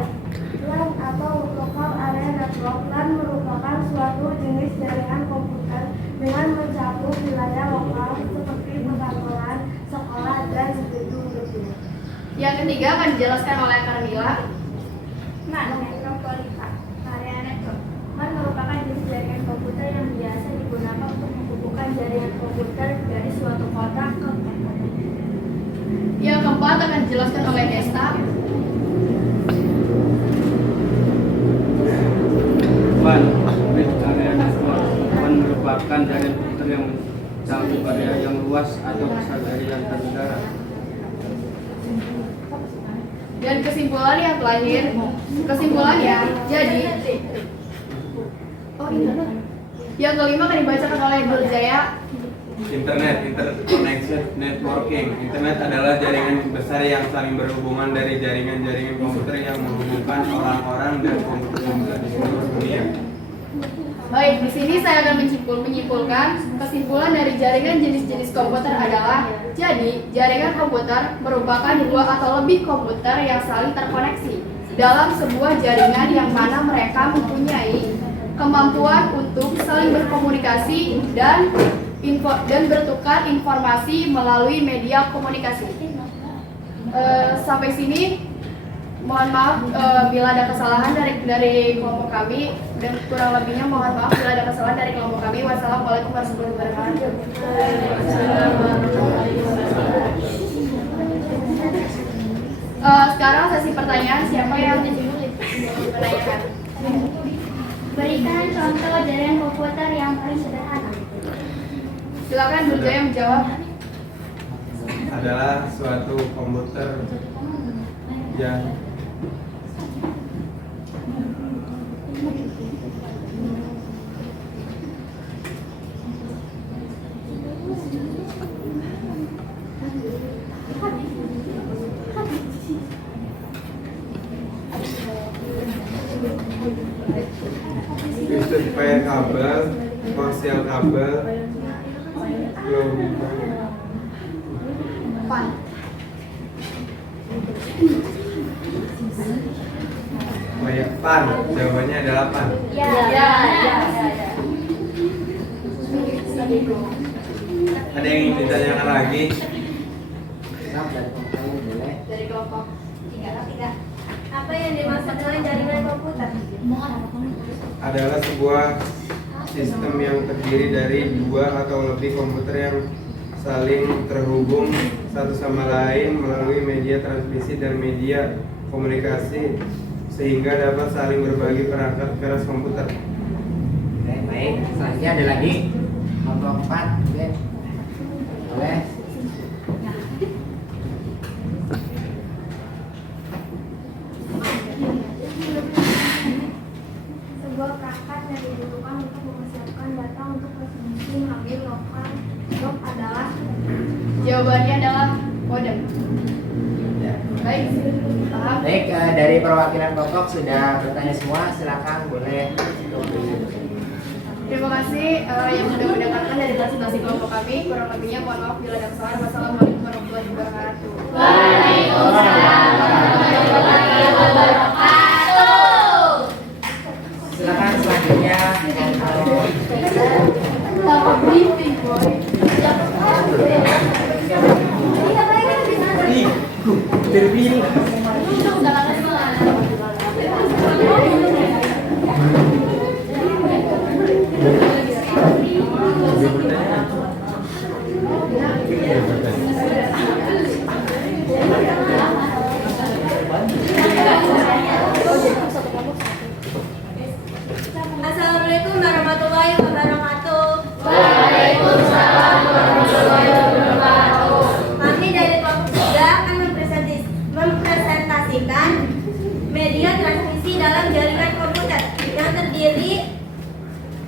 LAN atau Local Area Network. LAN merupakan suatu jenis jaringan komputer dengan mencakup wilayah lokal seperti perkantoran, sekolah, dan gedung-gedung. Yang ketiga akan dijelaskan oleh Carmila. Metropolitan Area Hal akan dijelaskan oleh Desta. Pan, area network. Pan merupakan jaringan komputer yang mencakup area yang luas atau besar dari yang tersebar. Dan kesimpulan yang terakhir, kesimpulannya, jadi yang kelima akan dibacakan oleh Durjaya. Interconnection networking. Internet adalah jaringan besar yang saling berhubungan dari jaringan-jaringan komputer yang menghubungkan orang-orang dan komputer di seluruh dunia. Baik, di sini saya akan menyimpulkan kesimpulan dari jaringan jenis-jenis komputer adalah, jadi jaringan komputer merupakan dua atau lebih komputer yang saling terkoneksi dalam sebuah jaringan yang mana mereka mempunyai kemampuan untuk saling berkomunikasi dan bertukar informasi melalui media komunikasi. Sampai sini, mohon maaf bila ada kesalahan dari kelompok kami, dan kurang lebihnya mohon maaf bila ada kesalahan dari kelompok kami. Wassalamualaikum warahmatullahi wabarakatuh. Sekarang sesi pertanyaan, siapa yang menanyakan? Berikan contoh jaringan komputer yang paling sederhana. Silakan Durjaya menjawab. Adalah suatu komputer yang listrik pair kabel, koaksial kabel, pan. Jawabannya adalah pan. Ada yang ingin ditanyakan lagi? Dari kelompok 3. Apa yang dimaksud dengan jaringan komputer? Adalah sebuah sistem yang terdiri dari dua atau lebih komputer yang saling terhubung satu sama lain melalui media transmisi dan media komunikasi sehingga dapat saling berbagi perangkat keras komputer. Oke, baik. Selanjutnya ada lagi kelompok 4. Oke. Boleh. Sebuah perangkat yang dibutuhkan untuk mempersiapkan data untuk transmisi mengambil lokal blok adalah. Jawabannya adalah modem. Ya. Baik, paham? Baik, dari perwakilan kelompok sudah bertanya semua, silakan boleh. Terima kasih yang sudah mendengarkan dari presentasi kelompok kami. Kurang lebihnya mohon maaf bila ada kesalahan. Wassalamualaikum warahmatullahi wabarakatuh. Waalaikumsalam warahmatullahi wabarakatuh. Silakan selanjutnya. Briefing, boy. Terpilih. Assalamualaikum warahmatullahi wabarakatuh. Waalaikumsalam warahmatullahi wabarakatuh. Kami dari kelompok 3 akan mempresentasikan media transmisi dalam jaringan komputer yang terdiri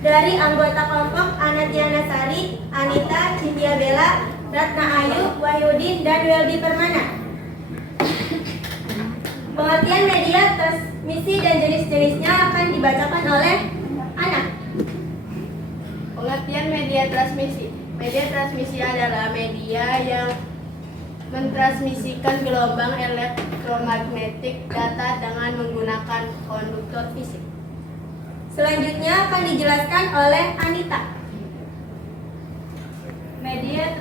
dari anggota kelompok Anatiana Sari, Anita, Cynthia Bella, Ratna Ayu, Wahyudin, dan Weldy Permana. Pengertian media transmisi dan jenis-jenisnya akan dibacakan oleh Ana. Pengertian media transmisi. Media transmisi adalah media yang mentransmisikan gelombang elektromagnetik data dengan menggunakan konduktor fisik. Selanjutnya akan dijelaskan oleh Anita. Media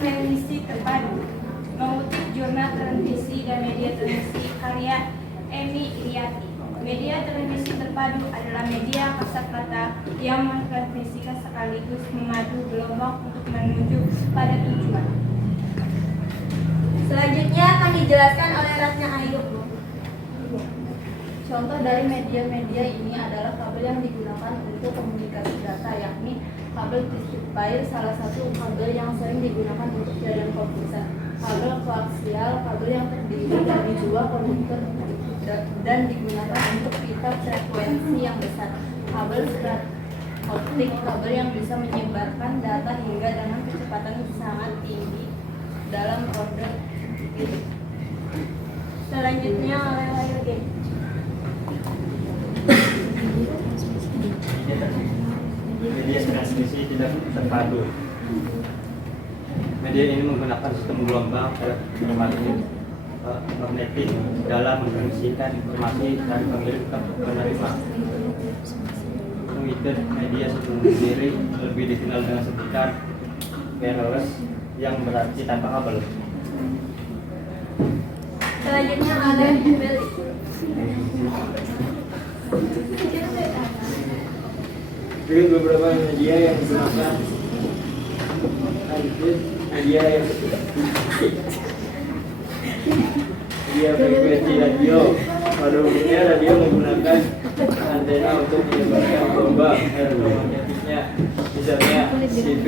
transmisi terpadu mengutip jurnal transmisi dan media transmisi karya Emi Iriati. Media transmisi terpadu adalah media kosakata yang mentransmisikan sekaligus memadu gelombang untuk menuju pada tujuan. Selanjutnya akan dijelaskan oleh Ratna Ayu. Contoh dari media-media ini adalah kabel yang digunakan untuk komunikasi data, yakni kabel tissue wire, salah satu kabel yang sering digunakan untuk jaringan komputer. Kabel koaksial, kabel yang terdiri dari dua konduktor dan digunakan untuk pita frekuensi yang besar. Kabel serat optik, kabel yang bisa menyebarkan data hingga dengan kecepatan sangat tinggi dalam order detik. Selanjutnya oleh Wahyudi. Media transmisi tidak terpadu. Media ini menggunakan sistem gelombang elektromagnetik dalam mentransmisikan informasi dari pengirim ke penerima. Pengirim media sendiri lebih dikenal dengan sebutan wireless yang berarti tanpa kabel. Selanjutnya oleh Meli. Berikut beberapa media yang digunakan. Media frekuensi radio. Pada umumnya radio menggunakan antena untuk menyebarkan gelombang elektromagnetiknya, misalnya TV,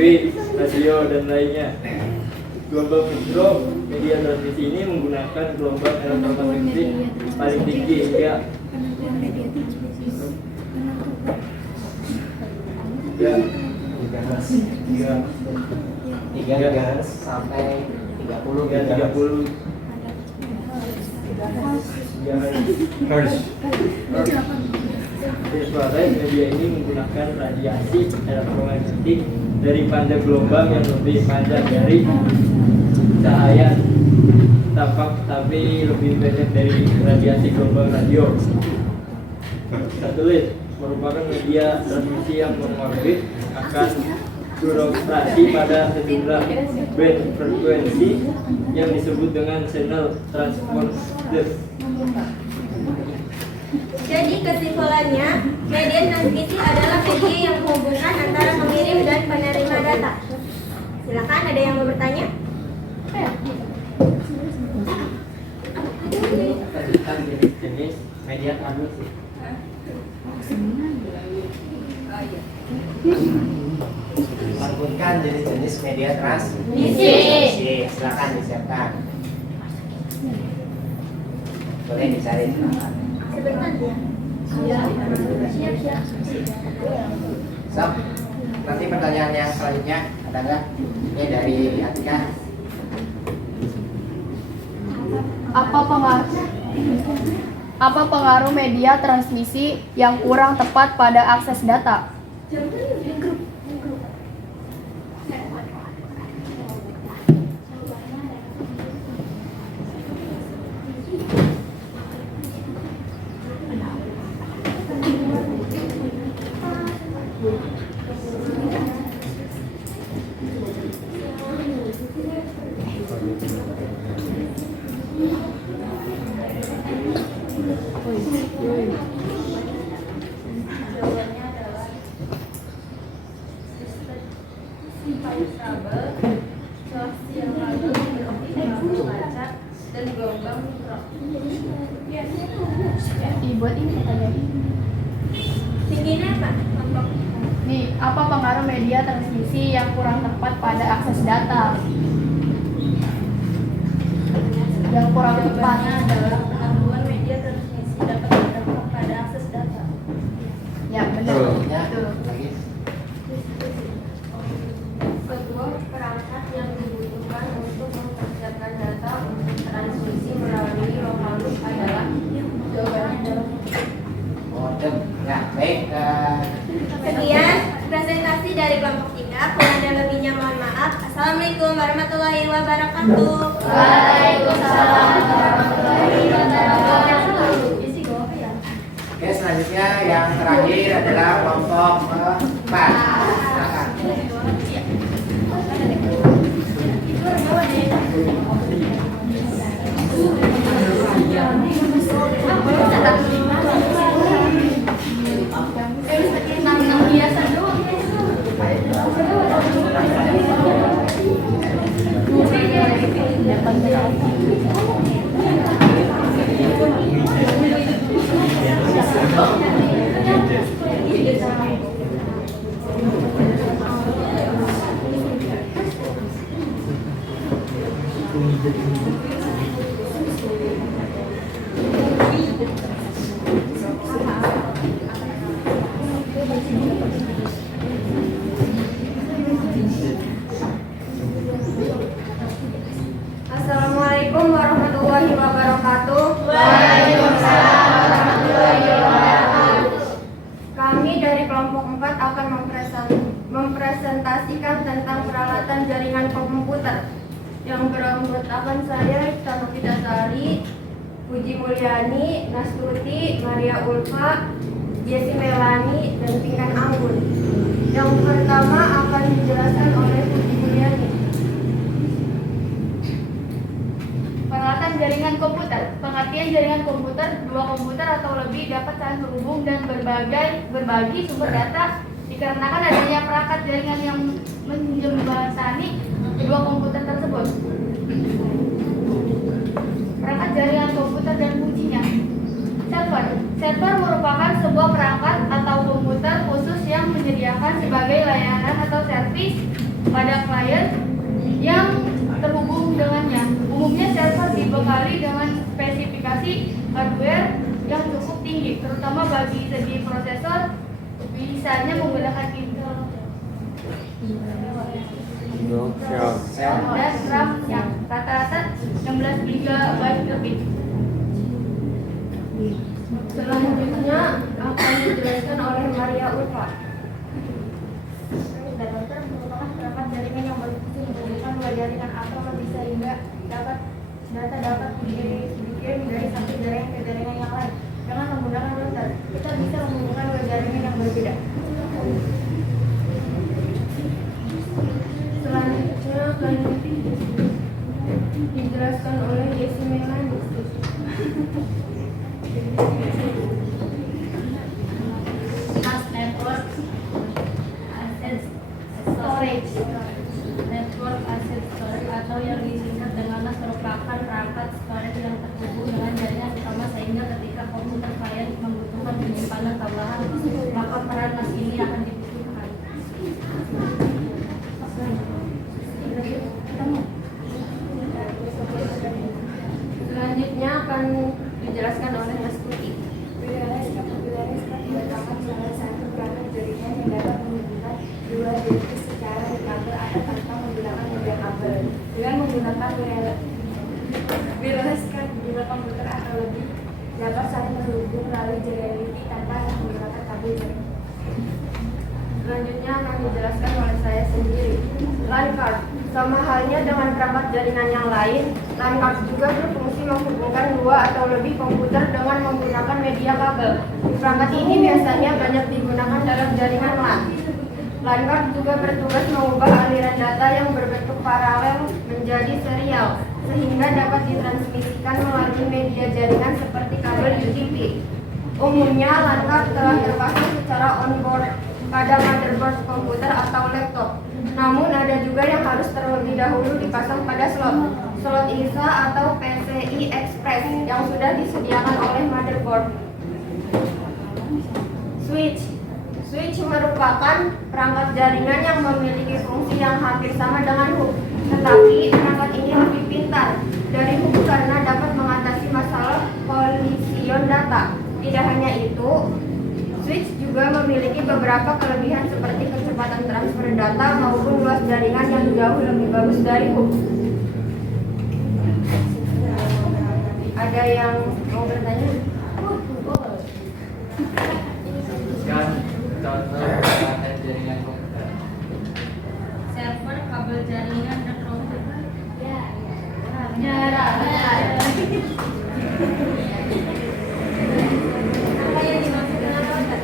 radio, dan lainnya. Gelombang mikro, media transmisi ini menggunakan gelombang elektromagnetik paling tinggi hingga 3 sampai 30 Hertz. Infrared media ini menggunakan radiasi elektromagnetik dari panjang gelombang yang lebih panjang dari cahaya tampak, tapi lebih pendek dari radiasi gelombang radio. Satelit merupakan media transmisi yang mengorbit, akan beroperasi pada sejumlah band frekuensi yang disebut dengan channel transponder. Jadi kesimpulannya, media transmisi adalah media yang menghubungkan antara pengirim dan penerima data. Silakan, ada yang mau bertanya? Tentang jenis-jenis media transmisi. Sebutkan jenis-jenis media transmisi. Silakan disiapkan. Boleh dicari. Sebentar ya. Siap. Sok. Nanti pertanyaan yang selanjutnya ada nggak? Ini dari Atika. Apa pengaruh media transmisi yang kurang tepat pada akses data? Jawabannya adalah sistem kabel, sosial kabel, kabel kaca, dan gelombang mikro. Dibuat ini pertanyaan. Tingginya apa? Nih, apa pengaruh media transmisi yang kurang tepat pada akses data? Yang kurang tepat Jawabannya adalah penentuan media transmisi dapat berdampak pada akses data. ya benar. Lagi. Sebuah perangkat yang dibutuhkan untuk mempersiapkan data untuk transmisi melalui lokal loop adalah Jawabannya adalah Modem. Ya, baik. Sekian presentasi dari kelompok 3. Kurang dan lebihnya mohon maaf. Assalamualaikum warahmatullahi wabarakatuh. Waalaikumsalam warahmatullahi wabarakatuh. Oke, selanjutnya yang terakhir adalah kelompok 4. Silakan. dapat berarti. Assalamualaikum warahmatullahi wabarakatuh. Waalaikumsalam warahmatullahi wabarakatuh. Kami dari kelompok 4 akan mempresentasikan tentang peralatan jaringan komputer yang beranggotakan saya, Tanofita Sari, Puji Mulyani, Nastuti, Maria Ulfa, Jesi Melani, dan Pinkan Anggun. Yang pertama akan dijelaskan oleh Puji Mulyani. Peralatan jaringan komputer. Pengertian jaringan komputer, dua komputer atau lebih dapat saling berhubung dan berbagi sumber data dikarenakan adanya perangkat jaringan yang menjembatani kedua komputer tersebut. Perangkat jaringan komputer dan fungsinya. Server. Server merupakan sebuah perangkat atau komputer khusus yang menyediakan sebagai layanan atau servis pada klien yang terhubung dengannya. Umumnya server dibekali dengan spesifikasi hardware yang cukup tinggi, terutama bagi segi prosesor, bisanya menggunakan Intel dan RAM yang rata-rata 16 GB lebih. Selanjutnya akan dijelaskan oleh Maria Ulfa. Router merupakan perangkat jaringan yang berfungsi menghubungkan dua jaringan atau lebih sehingga data dapat dikirim dari satu jaringan ke jaringan yang lain. Dengan menggunakan router, kita bisa menghubungkan dua jaringan yang berbeda. Selanjutnya akan dijelaskan oleh Jesi Melani. As network asset storage. Network asset storage atau yang disingkat dengan NAS merupakan perangkat storage yang terhubung dengan jaringan utama sehingga ketika komputer klien membutuhkan penyimpanan tambahan maka peran NAS ini akan dibutuhkan. Selanjutnya akan dijelaskan oleh Nastuti. Wireless merupakan salah satu perangkat jaringan yang dapat menghubungkan dua device secara berkabel atau tanpa menggunakan media kabel. Dengan menggunakan wireless dua komputer atau lebih dapat saling terhubung melalui jaringan Wi-Fi tanpa menggunakan kabel jaring. Selanjutnya akan dijelaskan oleh saya sendiri. LAN card. Sama halnya dengan perangkat jaringan yang lain, LAN card juga berfungsi menghubungkan dua atau lebih komputer dengan menggunakan media kabel. Perangkat ini biasanya banyak digunakan dalam jaringan LAN. LAN card juga bertugas mengubah aliran data yang berbentuk paralel menjadi serial, sehingga dapat ditransmisikan melalui media jaringan seperti kabel UTP. Umumnya LAN card telah terpasang secara onboard pada motherboard komputer atau laptop. Namun ada juga yang harus terlebih dahulu dipasang pada slot ISA atau PCI Express yang sudah disediakan oleh motherboard. Switch merupakan perangkat jaringan yang memiliki fungsi yang hampir sama dengan hub, tetapi perangkat ini lebih pintar dari hub karena dapat mengatasi masalah kolision data. Tidak hanya itu, switch juga memiliki beberapa kelebihan seperti kecepatan transfer data maupun luas jaringan yang jauh lebih bagus dari hub. Ada yang mau bertanya? Contoh peralatan jaringan komputer. Server, kabel jaringan dan router. Apa yang dimaksud dengan router?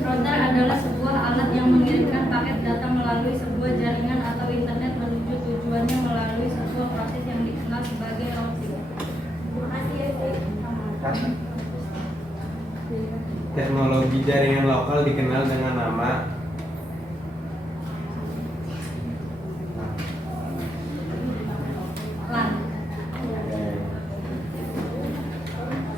Router adalah sebuah alat yang mengirimkan paket data melalui sebuah jaringan atau internet apa? Teknologi jaringan lokal dikenal dengan nama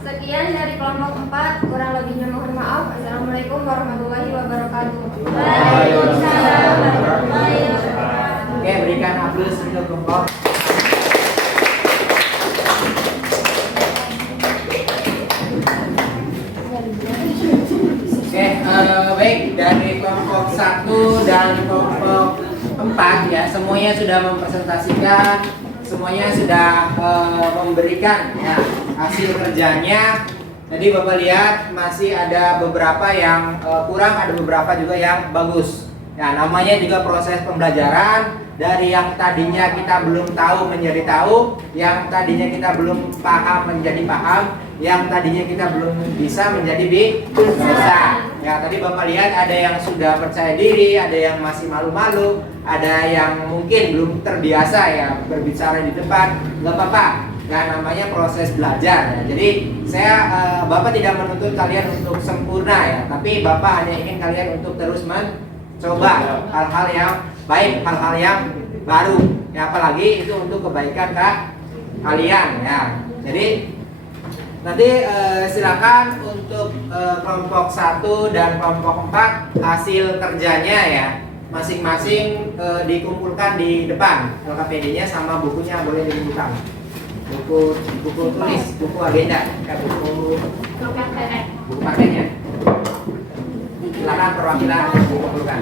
Sekian dari kelompok 4, kurang lebihnya mohon maaf. Assalamualaikum warahmatullahi wabarakatuh. Waalaikumsalam warahmatullahi wabarakatuh. Oke, berikan aplaus untuk kelompok. Oke, baik, dari kelompok 1 dan kelompok 4 ya, semuanya sudah mempresentasikan, semuanya sudah memberikan ya hasil kerjanya. Tadi Bapak lihat masih ada beberapa yang kurang, ada beberapa juga yang bagus. Ya, namanya juga proses pembelajaran, dari yang tadinya kita belum tahu menjadi tahu, yang tadinya kita belum paham menjadi paham, yang tadinya kita belum bisa menjadi bisa. Ya, tadi Bapak lihat ada yang sudah percaya diri, ada yang masih malu-malu, ada yang mungkin belum terbiasa ya berbicara di depan. Nggak apa-apa, nggak, namanya proses belajar ya. Jadi saya Bapak tidak menuntut kalian untuk sempurna ya, tapi Bapak hanya ingin kalian untuk terus mencoba hal-hal yang baik, hal-hal yang baru ya, apalagi itu untuk kebaikan kalian ya. Jadi nanti silakan untuk kelompok 1 dan kelompok 4 hasil kerjanya ya masing-masing dikumpulkan di depan. LKPD-nya sama bukunya boleh dikumpulkan. Buku tulis, buku agenda, buku prakteknya. Silakan perwakilan dikumpulkan.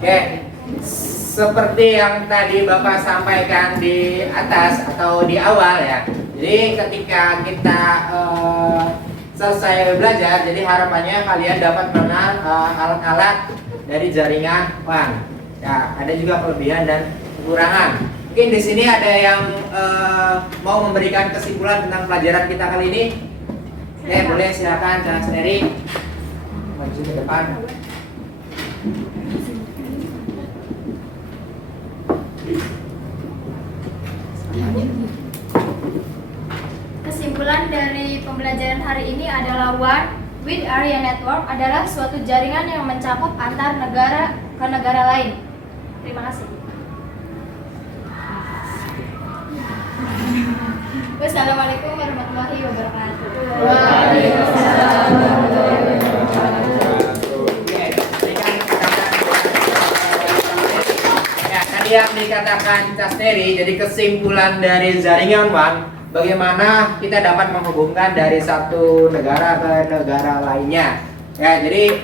Oke, seperti yang tadi Bapak sampaikan di atas atau di awal ya. Jadi ketika kita selesai belajar, jadi harapannya kalian dapat mengenal alat-alat dari jaringan WAN. Ya, ada juga kelebihan dan kekurangan. Mungkin di sini ada yang mau memberikan kesimpulan tentang pelajaran kita kali ini. Oke, boleh silakan jangan sendiri maju ke depan. Kesimpulan dari pembelajaran hari ini adalah WAN with Area Network adalah suatu jaringan yang mencakup antar negara ke negara lain. Terima kasih. Wassalamualaikum warahmatullahi wabarakatuh. Waalaikumsalam warahmatullahi wabarakatuh. Ya, tadi yang dikatakan Casneri, jadi kesimpulan dari jaringan WAN, bagaimana kita dapat menghubungkan dari satu negara ke negara lainnya. Ya, jadi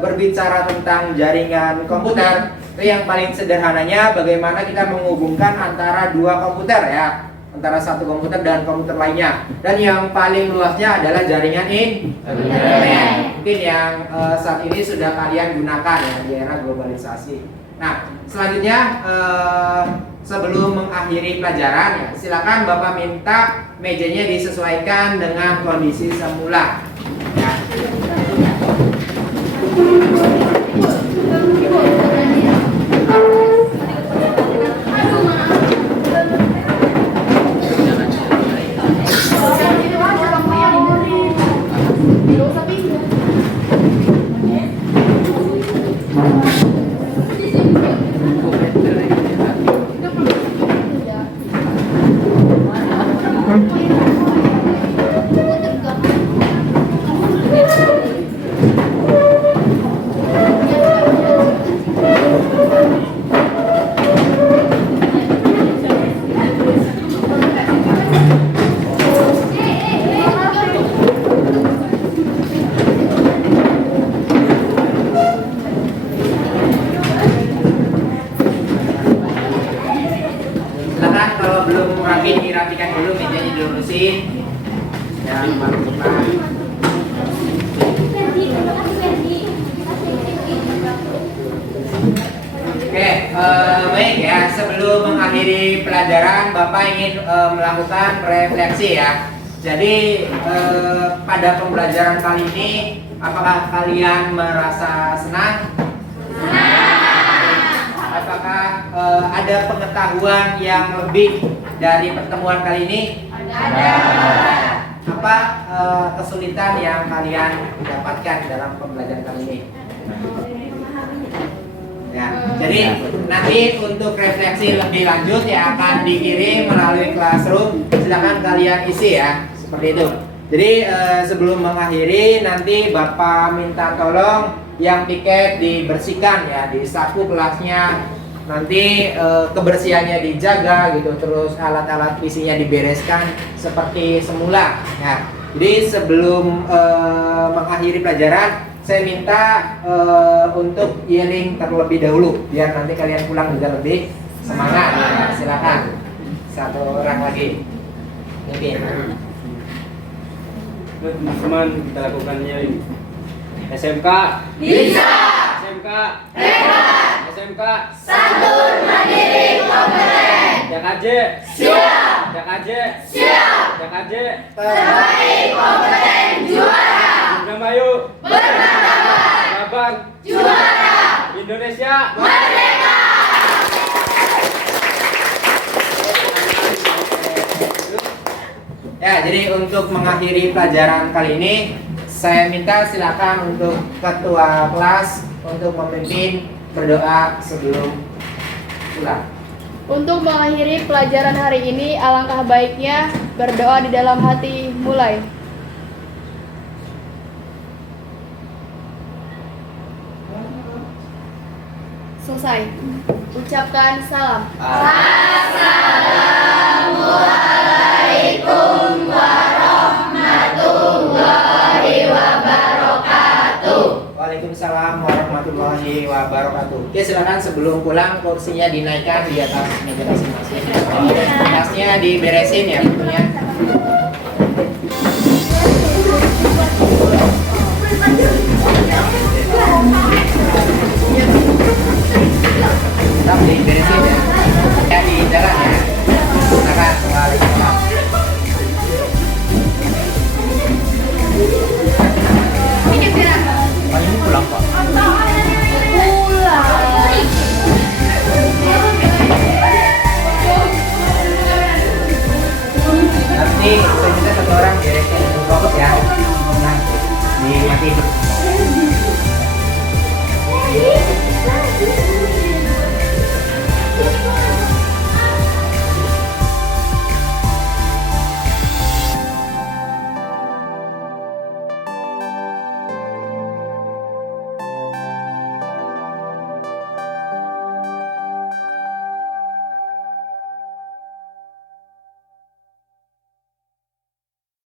berbicara tentang jaringan komputer, itu yang paling sederhananya bagaimana kita menghubungkan antara dua komputer ya, antara satu komputer dan komputer lainnya. Dan yang paling luasnya adalah jaringan internet. Mungkin yang saat ini sudah kalian gunakan ya di era globalisasi. Nah, selanjutnya sebelum mengakhiri pelajaran ya, silakan Bapak minta mejanya disesuaikan dengan kondisi semula. Ya. Baik ya, sebelum mengakhiri pelajaran, Bapak ingin melakukan refleksi ya. Jadi pada pembelajaran kali ini, apakah kalian merasa senang? Apakah ada pengetahuan yang lebih dari pertemuan kali ini? Ada. Apa kesulitan yang kalian dapatkan dalam pembelajaran kali ini? Ya, jadi nanti untuk refleksi lebih lanjut yang akan dikirim melalui classroom, silakan kalian isi ya, seperti itu. Jadi sebelum mengakhiri nanti Bapak minta tolong yang piket dibersihkan ya, disapu kelasnya, nanti kebersihannya dijaga gitu, terus alat-alat isinya dibereskan seperti semula ya. Jadi sebelum mengakhiri pelajaran, saya minta untuk yelling terlebih dahulu biar nanti kalian pulang juga lebih semangat ya. Silakan satu orang lagi mungkin. Teman-teman, kita lakukan yelling. SMK Bisa. SMK Hebat. SMK Santun, mandiri, kompeten. JKJ Siap. JKJ Siap. JKJ Terbaik, kompeten, juara. Indramayu Bermartabat. Abang Juara. Indonesia Merdeka. Ya, jadi untuk mengakhiri pelajaran kali ini, saya minta silakan untuk ketua kelas untuk memimpin berdoa sebelum pulang. Untuk mengakhiri pelajaran hari ini, alangkah baiknya berdoa di dalam hati. Mulai. Selesai. Ucapkan salam. Assalamualaikum warahmatullahi wabarakatuh. Waalaikumsalam warahmatullahi wabarakatuh. Oke, silakan sebelum pulang kursinya dinaikkan di atas meja masing-masing. Tasnya diberesin ya tentunya. Tetap diberesin ya. Ya di jalan ya. Silakan. Waalaikumsalam. Oh, ini pulang kok. Nanti saya minta satu orang beresin fokus ya. Nah, dimatiin.